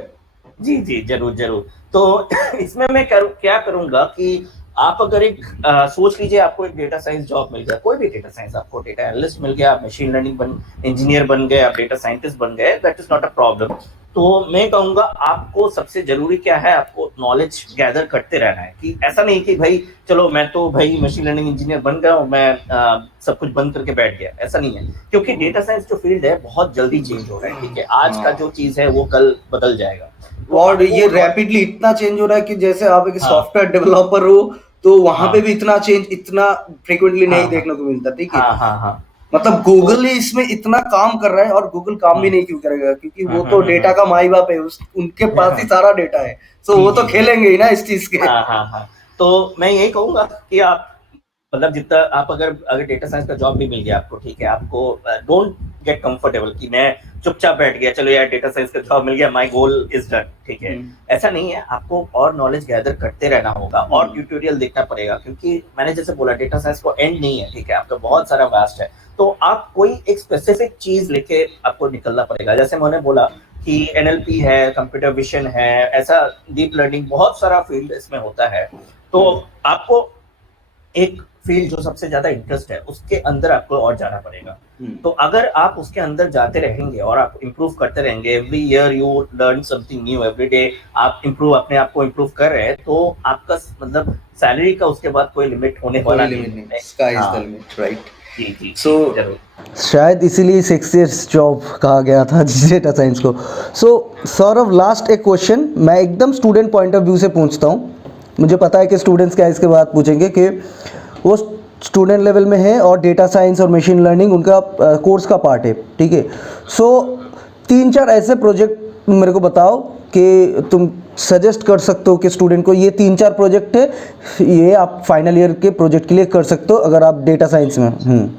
जी जी, जरूर जरूर। तो इसमें मैं क्या करूंगा कि आप अगर एक सोच लीजिए, आपको एक डेटा साइंस जॉब मिल गया, कोई भी डेटा साइंस, आपको डेटा एनालिस्ट मिल गया, आप मशीन लर्निंग इंजीनियर बन गए, आप डेटा साइंटिस्ट बन गए, that is not a problem. तो मैं कहूंगा आपको सबसे जरूरी क्या है, आपको नॉलेज गैदर करते रहना है। कि ऐसा नहीं कि भाई चलो मैं तो भाई मशीन लर्निंग इंजीनियर बन गया हूँ, मैं सब कुछ बंद करके बैठ गया, ऐसा नहीं है। क्योंकि डेटा साइंस जो फील्ड है बहुत जल्दी चेंज हो रहा है, ठीक है। आज का जो चीज है वो कल बदल जाएगा। तो और ये आपको रैपिडली इतना चेंज हो रहा है कि जैसे आप एक हाँ सॉफ्टवेयर डेवलपर हो तो वहां पे हाँ भी इतना चेंज इतना फ्रिक्वेंटली हाँ नहीं हाँ देखने को मिलता, ठीक है। हाँ हाँ हाँ। मतलब तो गूगल ही इसमें इतना काम कर रहा है, और गूगल काम भी हम्म नहीं क्यों करेगा, क्योंकि हम्म वो हम्म तो हम्म डेटा हम्म, का माई बाप है, उनके पास ही हाँ, सारा डेटा है। तो जी वो तो जी जी। खेलेंगे ही ना इस चीज के। हाँ हाँ हाँ। तो मैं यही कहूंगा कि आप मतलब जितना आप अगर अगर डेटा साइंस का जॉब भी मिल गया आपको, ठीक है, आपको डोंट गेट कंफर्टेबल कि मैं चुपचाप बैठ गया, चलो यार डेटा साइंस का जॉब मिल गया, माय गोल इज डन, ठीक है। ऐसा नहीं है, आपको और नॉलेज गैदर करते रहना होगा और ट्यूटोरियल देखना पड़ेगा। क्योंकि मैंने जैसे बोला डेटा साइंस को एंड नहीं है, ठीक है, आपका बहुत सारा वास्ट है। तो आप कोई एक स्पेसिफिक चीज लेके आपको निकलना पड़ेगा। जैसे मैंने बोला कि एनएलपी है, कंप्यूटर विजन है, ऐसा डीप लर्निंग, बहुत सारा फील्ड इसमें होता है। तो आपको एक फील्ड जो सबसे ज्यादा इंटरेस्ट है उसके अंदर आपको और जाना पड़ेगा। तो अगर आप उसके अंदर जाते रहेंगे और आप इम्प्रूव करते रहेंगे, every year you learn something new, every day आप इम्प्रूव अपने आप को इम्प्रूव कर रहे हैं, तो आपका मतलब सैलरी का उसके बाद कोई लिमिट होने कोई वाला लिमिट नहीं नहीं, है। स्काई इज द हाँ लिमिट, राइट। जी जी सो जी, जरूर। शायद इसीलिए 6 इयर्स जॉब कहा गया था डेटा साइंस को। सो सौरभ, लास्ट एक क्वेश्चन मैं एकदम स्टूडेंट पॉइंट ऑफ व्यू से पूछता हूँ। मुझे पता है कि स्टूडेंट्स क्या इसके बाद पूछेंगे कि वो स्टूडेंट लेवल में है और डेटा साइंस और मशीन लर्निंग उनका कोर्स का पार्ट है, ठीक है। सो 3-4 ऐसे प्रोजेक्ट मेरे को बताओ कि तुम सजेस्ट कर सकते हो कि स्टूडेंट को ये 3-4 प्रोजेक्ट है, ये आप फाइनल ईयर के प्रोजेक्ट के लिए कर सकते हो अगर आप डेटा साइंस में।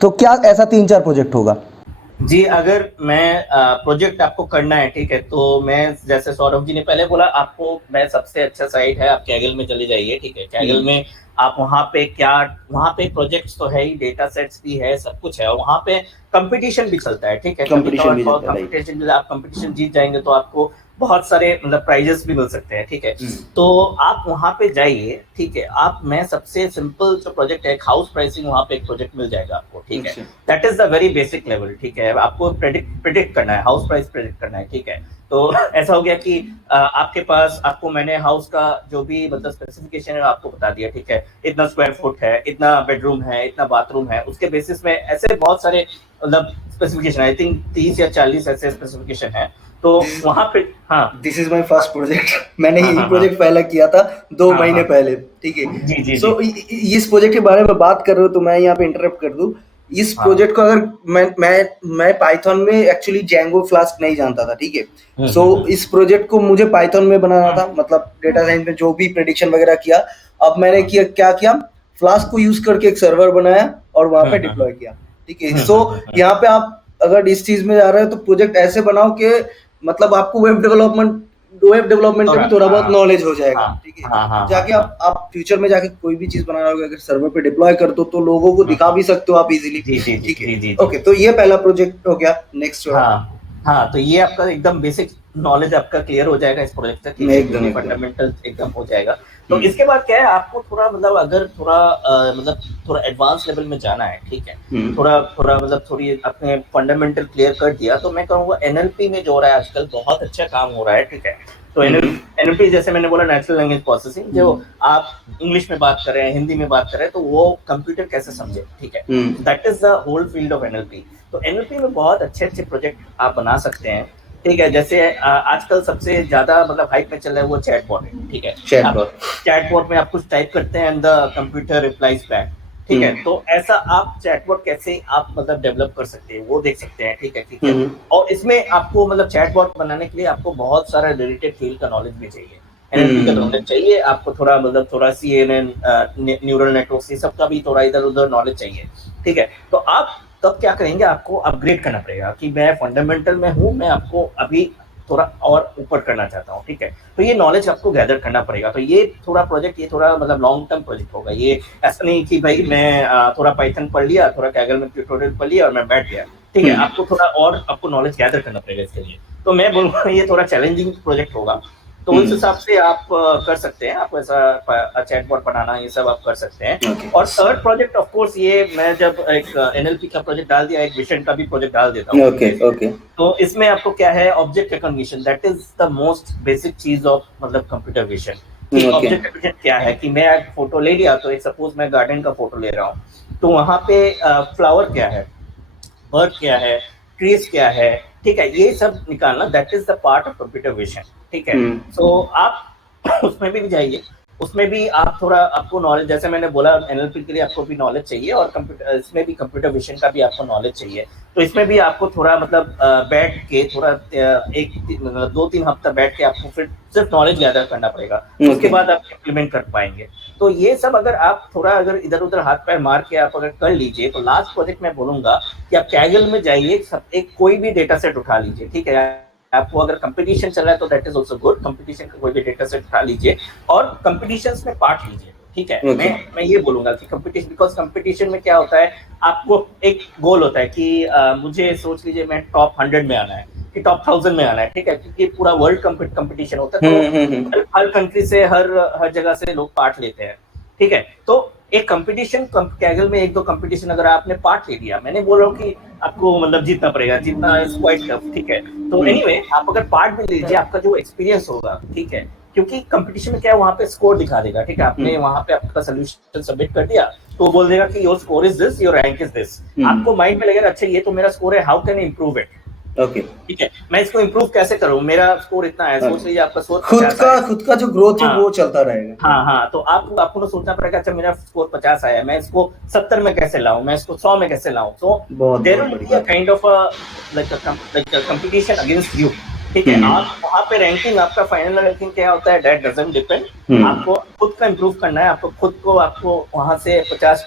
तो क्या ऐसा 3-4 प्रोजेक्ट होगा? जी, अगर मैं प्रोजेक्ट आपको करना है, ठीक है, तो मैं जैसे सौरभ जी ने पहले बोला, आपको मैं सबसे अच्छा साइट है, आप कैगल में चले जाइए, ठीक है। कैगल में आप वहाँ पे प्रोजेक्ट्स तो है ही, डेटा सेट्स भी है, सब कुछ है, और वहाँ पे कंपटीशन भी चलता है, ठीक है। कभी कंपटीशन कभार भी बहुत चलता है, राइट। कंपटीशन, आप कंपटीशन जीत जाएंगे तो आपको बहुत सारे मतलब प्राइजेस भी मिल सकते हैं, ठीक है। तो आप वहाँ पे जाइए, ठीक है। मैं सबसे सिंपल जो प्रोजेक्ट है, हाउस प्राइसिंग, वहाँ पे एक प्रोजेक्ट मिल जाएगा आपको, ठीक है। अच्छा। That is the very basic level, ठीक है। आपको प्रिडिक्ट करना है, हाउस प्राइस प्रिडिक्ट करना है, ठीक है। तो ऐसा हो गया कि आपके पास, आपको मैंने हाउस का जो भी मतलब स्पेसिफिकेशन है आपको बता दिया, ठीक है। इतना स्क्वायर फुट है, इतना बेडरूम है, इतना बाथरूम है, उसके बेसिस में ऐसे बहुत सारे मतलब स्पेसिफिकेशन, आई थिंक 30 या 40 ऐसे स्पेसिफिकेशन है। तो वहां पे हाँ this is my first project. मैंने हाँ यही हाँ हाँ प्रोजेक्ट पहला किया था 2 हाँ महीने हाँ पहले, ठीक है। जी जी जी सो इस प्रोजेक्ट के बारे में बात कर रहे हो तो मैं यहाँ पे इंटरप्ट कर दूं। इस हाँ प्रोजेक्ट को अगर मैं पाइथन में एक्चुअली जेंगो फ्लास्क नहीं जानता था, ठीक है। सो हम्म। इस प्रोजेक्ट को मुझे पाइथन में बनाना था, मतलब डेटा साइंस में जो भी प्रेडिक्शन वगैरह किया। अब मैंने हाँ, क्या किया, फ्लास्क को यूज करके एक सर्वर बनाया और वहां पे हम्म डिप्लॉय किया, ठीक है। सो यहाँ पे आप अगर इस चीज में जा रहे हो तो प्रोजेक्ट ऐसे बनाओ कि मतलब आपको वेब डेवलपमेंट का थोड़ा भी थोड़ा बहुत हाँ नॉलेज हो जाएगा, हाँ ठीक है। हाँ हाँ हाँ जाके हाँ आप फ्यूचर में जाके कोई भी चीज बनाना होगा, अगर सर्वर पे डिप्लॉय कर दो तो लोगों को दिखा भी सकते हो आप इजीली, जी जी जी ठीक है। जी जी जी ओके, तो ये पहला प्रोजेक्ट हो गया। नेक्स्ट जो है, हाँ हाँ, तो ये आपका एकदम बेसिक नॉलेज आपका क्लियर हो जाएगा इस प्रोजेक्ट से, ठीक है, जो एकदम भी एकदम। फंडामेंटल एकदम हो जाएगा। तो इसके बाद क्या है, आपको थोड़ा मतलब अगर थोड़ा मतलब थोड़ा एडवांस लेवल में जाना है, ठीक है, थोड़ा थोड़ा मतलब थोड़ी अपने फंडामेंटल क्लियर कर दिया, तो मैं कहूँगा एनएलपी में जो हो रहा है आजकल बहुत अच्छा काम हो रहा है, ठीक है। तो एनएलपी जैसे मैंने बोला, नेचुरल लैंग्वेज प्रोसेसिंग, जो आप इंग्लिश में बात कर रहे हैं, हिंदी में बात कर रहे हैं, तो वो कंप्यूटर कैसे समझे, ठीक है। That is the whole field of NLP. तो एनएलपी में बहुत अच्छे अच्छे प्रोजेक्ट आप बना सकते हैं, ठीक है। जैसे आजकल सबसे ज्यादा मतलब हाइप में चल रहा है वो चैटबॉट है, ठीक है। आप चैटबॉट। चैटबॉट में आप कुछ टाइप करते हैं and the computer replies back, ठीक है। तो ऐसा आप चैटबॉट कैसे आप मतलब डेवलप कर सकते हैं वो देख सकते हैं, ठीक है, ठीक है। और इसमें आपको मतलब चैटबॉट बनाने के लिए आपको बहुत सारा रिलेटेड फील्ड का नॉलेज भी चाहिए, एनएलपी का नॉलेज चाहिए आपको, थोड़ा मतलब थोड़ा सीएनएन, न्यूरल नेटवर्क, ये सब का भी थोड़ा इधर उधर नॉलेज चाहिए, ठीक है। तो आप तब क्या करेंगे, आपको अपग्रेड करना पड़ेगा कि मैं फंडामेंटल में हूँ, मैं आपको अभी थोड़ा और ऊपर करना चाहता हूँ, ठीक है। तो ये नॉलेज आपको गैदर करना पड़ेगा। तो ये थोड़ा प्रोजेक्ट, ये थोड़ा मतलब लॉन्ग टर्म प्रोजेक्ट होगा। ये ऐसा नहीं कि भाई मैं थोड़ा पाइथन पढ़ लिया, थोड़ा कैगल में ट्यूटोरियल पढ़ लिया और मैं बैठ गया, ठीक है। आपको थोड़ा और आपको नॉलेज गैदर करना पड़ेगा इसके लिए। तो मैं बोलूँगा ये थोड़ा चैलेंजिंग प्रोजेक्ट होगा, तो उस हिसाब से आप कर सकते हैं, आप ऐसा चैटबॉट बनाना ये सब आप कर सकते हैं। Okay. और थर्ड प्रोजेक्ट ऑफ कोर्स ये मैं जब एक एनएलपी का प्रोजेक्ट डाल दिया, एक विजन का भी प्रोजेक्ट डाल देता हूँ। ओके तो इसमें आपको क्या है, object recognition, that is the most basic चीज ऑफ मतलब कंप्यूटर विजन। ऑब्जेक्ट रिकॉग्निशन क्या है कि मैं एक फोटो ले लिया, तो एक सपोज मैं गार्डन का फोटो ले रहा हूँ, तो वहां पे फ्लावर क्या है, बर्ड क्या है, ट्रीज क्या है, ठीक है, ये सब निकालना, that is the part of computer vision. ठीक है, तो आप उसमें भी जाइए, उसमें भी आप थोड़ा, आपको नॉलेज, जैसे मैंने बोला एनएलपी के लिए आपको भी नॉलेज चाहिए, और कंप्यूटर इसमें भी कंप्यूटर विजन का भी आपको नॉलेज चाहिए। तो इसमें भी आपको थोड़ा मतलब बैठ के थोड़ा 2-3 हफ्ता बैठ के आपको फिर सिर्फ नॉलेज गैदर करना पड़ेगा, उसके बाद आप इम्प्लीमेंट कर पाएंगे। तो ये सब अगर आप थोड़ा अगर इधर उधर हाथ पैर मार के आप अगर कर लीजिए, तो लास्ट प्रोजेक्ट मैं बोलूंगा कि आप कैगल में जाइए, एक कोई भी डेटा सेट उठा लीजिए। ठीक है, आपको अगर कंपटीशन चल रहा है तो that is also good, competition का कोई भी डेटा सेट उठा लीजिए और कंपटीशंस में पार्ट लीजिए। ठीक है, मैं ये बोलूंगा कि कंपटीशन, बिकॉज कंपटीशन में क्या होता है, आपको एक गोल होता है कि मुझे सोच लीजिए मैं टॉप 100 में आना है कि टॉप 1000 में आना है। ठीक है, क्योंकि पूरा वर्ल्ड कंपटीशन होता है, तो हर कंट्री से हर जगह से लोग पार्ट लेते हैं। ठीक है, तो एक कंपटीशन, कैगल में 1-2 कंपटीशन अगर आपने पार्ट ले लिया, मैंने बोल रहा हूँ कि आपको मतलब जीतना पड़ेगा, जीतना इज क्वाइट टफ। ठीक है, तो एनीवे आप अगर पार्ट भी लीजिए, आपका जो एक्सपीरियंस होगा, ठीक है, क्योंकि कंपटीशन में क्या है, वहां पे स्कोर दिखा देगा। ठीक है, आपने वहां पे आपका सोल्यूशन सबमिट कर दिया, तो बोल देगा कि your score is this, your rank is this. आपको माइंड में लगेगा अच्छा ये तो मेरा स्कोर है, how can I improve it. Okay, ठीक है, मैं इसको इंप्रूव कैसे करूं, मेरा स्कोर इतना है, सोच लीजिए आपका स्कोर खुद का जो ग्रोथ है वो चलता रहेगा। हाँ, तो आपको ना सोचना पड़ेगा अच्छा मेरा स्कोर 50 आया, मैं इसको 70 में कैसे लाऊं, मैं इसको 100 में कैसे लाऊं। तो there will be a kind of like a competition against you. ठीक है, आप वहां पे रैंकिंग, आपका फाइनल रैंकिंग क्या होता है, दैट डजंट डिपेंड। आपको खुद का इंप्रूव करना है, आपको वहां से 50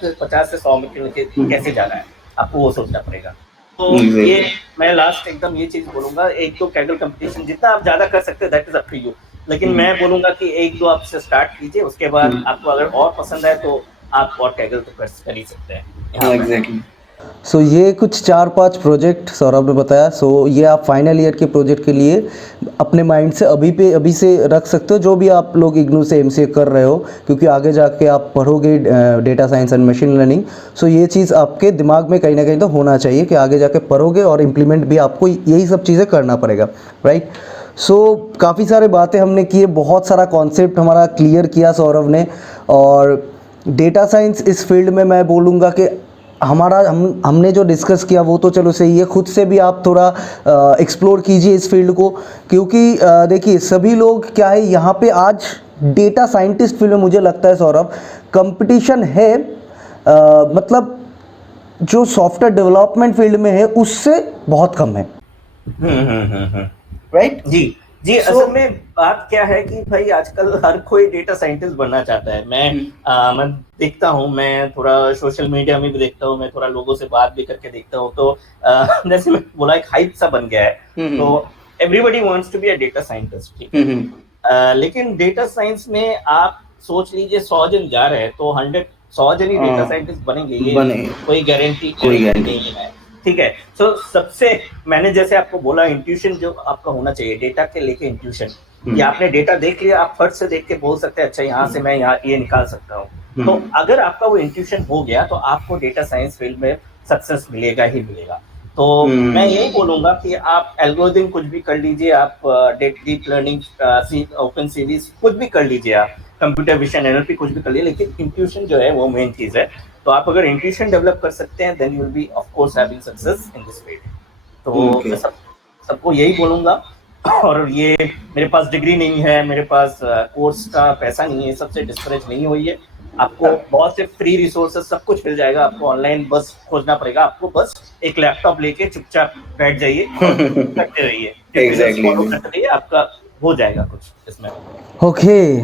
से 100 में कैसे जाना है, आपको वो सोचना पड़ेगा। तो ये मैं लास्ट एकदम ये चीज बोलूंगा, एक तो कैगल कंपटीशन जितना आप ज्यादा कर सकते हैं that is up to you, लेकिन मैं बोलूंगा कि 1-2 आपसे स्टार्ट कीजिए, उसके बाद आपको अगर और पसंद है तो आप और कैगल तो कर ही सकते हैं। एग्जैक्टली। सो ये कुछ 4-5 प्रोजेक्ट सौरभ ने बताया। सो ये आप फाइनल ईयर के प्रोजेक्ट के लिए अपने माइंड से अभी से रख सकते हो, जो भी आप लोग इग्नू से एमसीए कर रहे हो, क्योंकि आगे जाके आप पढ़ोगे data science and machine learning. So ये चीज़ आपके दिमाग में कहीं ना कहीं तो होना चाहिए कि आगे जाके पढ़ोगे और इम्प्लीमेंट भी आपको यही सब चीज़ें करना पड़ेगा, राइट। सो काफ़ी सारे बातें हमने किए, बहुत सारा कॉन्सेप्ट हमारा क्लियर किया सौरभ ने। और डेटा साइंस इस फील्ड में मैं बोलूँगा कि हमने जो डिस्कस किया वो तो चलो सही है, खुद से भी आप थोड़ा एक्सप्लोर कीजिए इस फील्ड को, क्योंकि देखिए सभी लोग क्या है यहाँ पे आज डेटा साइंटिस्ट फील्ड में मुझे लगता है सौरभ कंपटीशन है, मतलब जो सॉफ्टवेयर डेवलपमेंट फील्ड में है उससे बहुत कम है, राइट। जी असल में बात क्या है कि भाई आजकल हर कोई डेटा साइंटिस्ट बनना चाहता है। मैं देखता हूँ, मैं थोड़ा सोशल मीडिया में भी देखता हूँ, मैं थोड़ा लोगों से बात भी करके देखता हूँ, तो जैसे मैं बोला एक हाइप सा बन गया है, तो everybody wants to be a data scientist. लेकिन डेटा साइंस में आप सोच लीजिए 100 जन जा रहे हैं तो 100 जन ही डेटा साइंटिस्ट बनेंगे, ये कोई गारंटी नहीं है। ठीक है, सो सबसे मैंने जैसे आपको बोला इंट्यूशन जो आपका होना चाहिए डेटा के लेके इंट्यूशन, कि आपने डेटा देख लिया, आप फर्स्ट से देख के बोल सकते हैं अच्छा यहाँ से मैं यहाँ ये निकाल सकता हूँ। तो अगर आपका वो इंट्यूशन हो गया तो आपको डेटा साइंस फील्ड में सक्सेस मिलेगा ही मिलेगा। तो मैं यही बोलूंगा कि आप एल्गोरिथम कुछ भी कर लीजिए, आप डीप लर्निंग, ओपन सीरीज कुछ भी कर लीजिए, आप कंप्यूटर विजन एनएलपी कुछ भी कर लीजिए, लेकिन इंट्यूशन जो है वो मेन चीज है। तो आप अगर इंट्यूशन डेवलप कर सकते हैं then you will be of course having success in this field. तो मैं सबको यही बोलूंगा। और ये मेरे पास डिग्री नहीं है, मेरे पास कोर्स का पैसा नहीं है, सबसे डिस्करेज नहीं हुई है। आपको बहुत से फ्री रिसोर्सेज सब कुछ मिल जाएगा, आपको ऑनलाइन बस खोजना पड़ेगा, आपको बस एक लैपटॉप लेके चुपचाप बैठ जाइए, करते रहिए, करते रहिए, आपका हो जाएगा कुछ इसमें। ओके,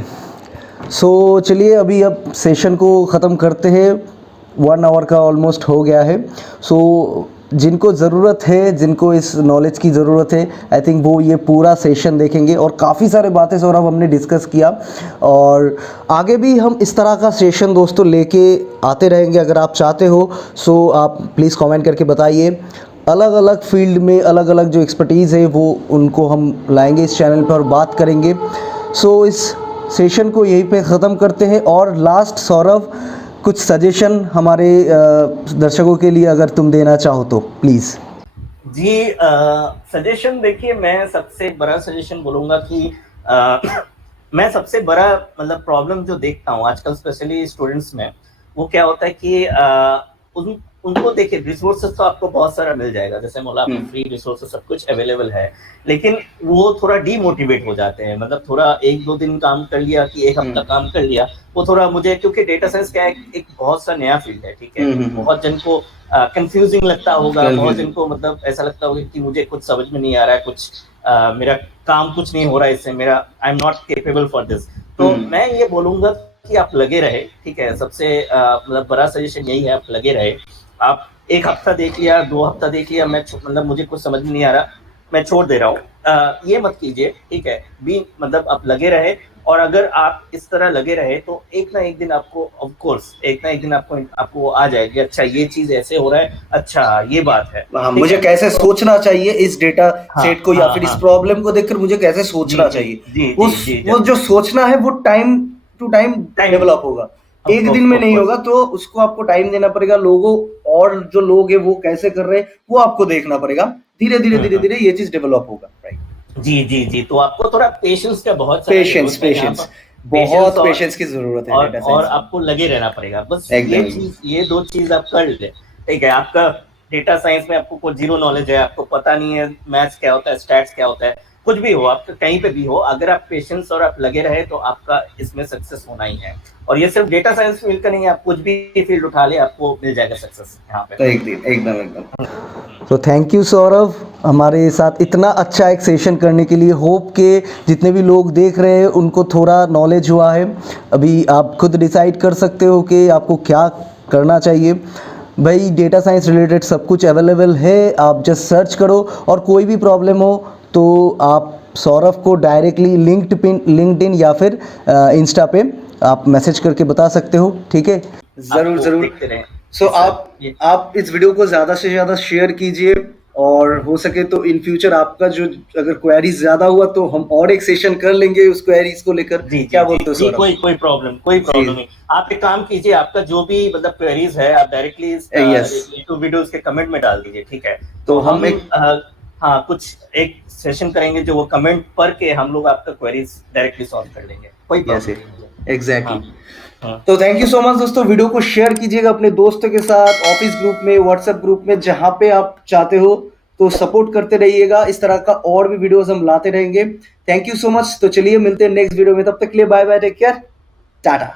सो चलिए अभी अब सेशन को ख़त्म करते हैं, 1 आवर का ऑलमोस्ट हो गया है। सो जिनको ज़रूरत है, जिनको इस नॉलेज की ज़रूरत है, आई थिंक वो ये पूरा सेशन देखेंगे। और काफ़ी सारे बातें सौरभ हमने डिस्कस किया, और आगे भी हम इस तरह का सेशन दोस्तों लेके आते रहेंगे। अगर आप चाहते हो सो आप प्लीज़ कमेंट करके बताइए। अलग अलग फील्ड में अलग अलग जो एक्सपर्टीज़ है वो उनको हम लाएंगे इस चैनल पर और बात करेंगे। सो इस सेशन को यहीं पे ख़त्म करते हैं। और लास्ट सौरभ, कुछ सजेशन हमारे दर्शकों के लिए अगर तुम देना चाहो तो प्लीज़। जी, सजेशन देखिए, मैं सबसे बड़ा सजेशन बोलूँगा कि मैं सबसे बड़ा मतलब प्रॉब्लम जो देखता हूँ आजकल स्पेशली स्टूडेंट्स में, वो क्या होता है कि उनको देखिए रिसोर्सेज तो आपको बहुत सारा मिल जाएगा, जैसे बोला आपको फ्री रिसोर्सेज सब कुछ अवेलेबल है, लेकिन वो थोड़ा डीमोटिवेट हो जाते हैं। मतलब थोड़ा 1-2 दिन काम कर लिया कि 1 हफ्ता काम कर लिया, वो थोड़ा मुझे, क्योंकि डेटा साइंस क्या है, एक बहुत सा नया फील्ड है, ठीक है, बहुत जन को कंफ्यूजिंग लगता होगा, बहुत जन को मतलब ऐसा लगता होगा कि मुझे कुछ समझ में नहीं आ रहा है, कुछ मेरा काम कुछ नहीं हो रहा है इससे, मेरा I am not capable for this. तो मैं ये बोलूंगा कि आप लगे रहे, ठीक है, सबसे मतलब बड़ा सजेशन यही है, आप लगे रहे। आप 1 हफ्ता देख लिया, 2 हफ्ता देख लिया, मैं मतलब मुझे कुछ समझ में नहीं आ रहा, मैं छोड़ दे रहा हूँ, ये मत कीजिए, ठीक है, भी मतलब आप लगे रहे। और अगर आप इस तरह लगे रहे तो एक ना एक दिन आपको, ऑफ कोर्स एक ना एक दिन आपको आ जाएगी, अच्छा ये चीज ऐसे हो रहा है, अच्छा ये बात है, हाँ, ठीक मुझे है? कैसे सोचना चाहिए इस डेटा हाँ, सेट को, या हाँ, फिर इस हाँ। प्रॉब्लम को देखकर मुझे कैसे सोचना जी, चाहिए। जी, वो जी, जी, वो जो सोचना है वो time to time time develop होगा, ऑफ एक दिन ऑफ में ऑफ नहीं कोर्स। होगा। तो उसको आपको टाइम देना पड़ेगा, लोगों और जो लोग हैं वो कैसे कर रहे हैं वो आपको देखना पड़ेगा। धीरे धीरे हुँ, धीरे हुँ। धीरे ये चीज डेवलप होगा। राइट, जी, जी, जी। तो आपको थोड़ा पेशेंस का बहुत सारा पेशेंस, ज़रूरत है यहाँ पेशेंस, पर। पेशेंस बहुत पेशेंस की जरूरत है डेटा और साइंस में। आपको लगे रहना पड़ेगा। बस एकदम एकदम। ये 2 चीज़ आप कर लें, ठीक है? आपका डेटा साइंस में आपको कोई ज़ीरो नॉलेज है, आपको पता नहीं है मैथ्स क्या होता है, स्टैट्स क्या होता है, कुछ भी हो, आप कहीं पे भी हो, अगर आप पेशेंस और आप लगे रहे तो आपका इसमें सक्सेस होना ही है। और ये सिर्फ डेटा साइंस फील्ड का नहीं है, आप कुछ भी फील्ड उठा लें, आपको मिल जाएगा सक्सेस यहाँ पे। तो एक दिन एकदम एकदम। तो थैंक यू सौरभ, हमारे साथ इतना अच्छा एक सेशन करने के लिए। होप के जितने भी लोग देख रहे हैं उनको थोड़ा नॉलेज हुआ है। अभी आप खुद डिसाइड कर सकते हो कि आपको क्या करना चाहिए। भाई डेटा साइंस रिलेटेड सब कुछ अवेलेबल है, आप जस्ट सर्च करो। और कोई भी प्रॉब्लम हो तो आप सौरभ को डायरेक्टली लिंक्डइन या फिर इंस्टा पे आप मैसेज करके बता सकते हो, ठीक है? जरूर आपको जरूर। देखते रहें। सो जी सर, ये आप इस वीडियो को ज्यादा से ज्यादा शेयर कीजिए, और हो सके तो इन फ्यूचर आपका जो अगर क्वेरीज ज्यादा हुआ तो हम और एक सेशन कर लेंगे उस क्वेरीज को लेकर। जी, जी, क्या जी, बोलते हो जी, सौरभ? कोई जी, प्रॉब्लम नहीं। आप एक काम कीजिए, आपका जो भी मतलब क्वेरीज है, आप डायरेक्टली इस यस। यूट्यूब वीडियोस के कमेंट में डाल दीजिए, ठीक है? तो तो हम हम एक हाँ, कुछ एक सेशन करेंगे जो वो कमेंट पढ़ के हम लोग आपका क्वेरीज डायरेक्टली सॉल्व कर लेंगे, कोई प्रॉब्लम जैसे नहीं मुझे। एग्जैक्टली। हाँ, हाँ। तो थैंक यू सो मच दोस्तों, वीडियो को शेयर कीजिएगा अपने दोस्तों के साथ, ऑफिस ग्रुप में, व्हाट्सएप ग्रुप में, जहां पे आप चाहते हो। तो सपोर्ट करते रहिएगा, इस तरह का और भी वीडियोस हम लाते रहेंगे। Thank you so much. तो चलिए मिलते हैं नेक्स्ट वीडियो में, तब तक के लिए bye bye, take care, Tata.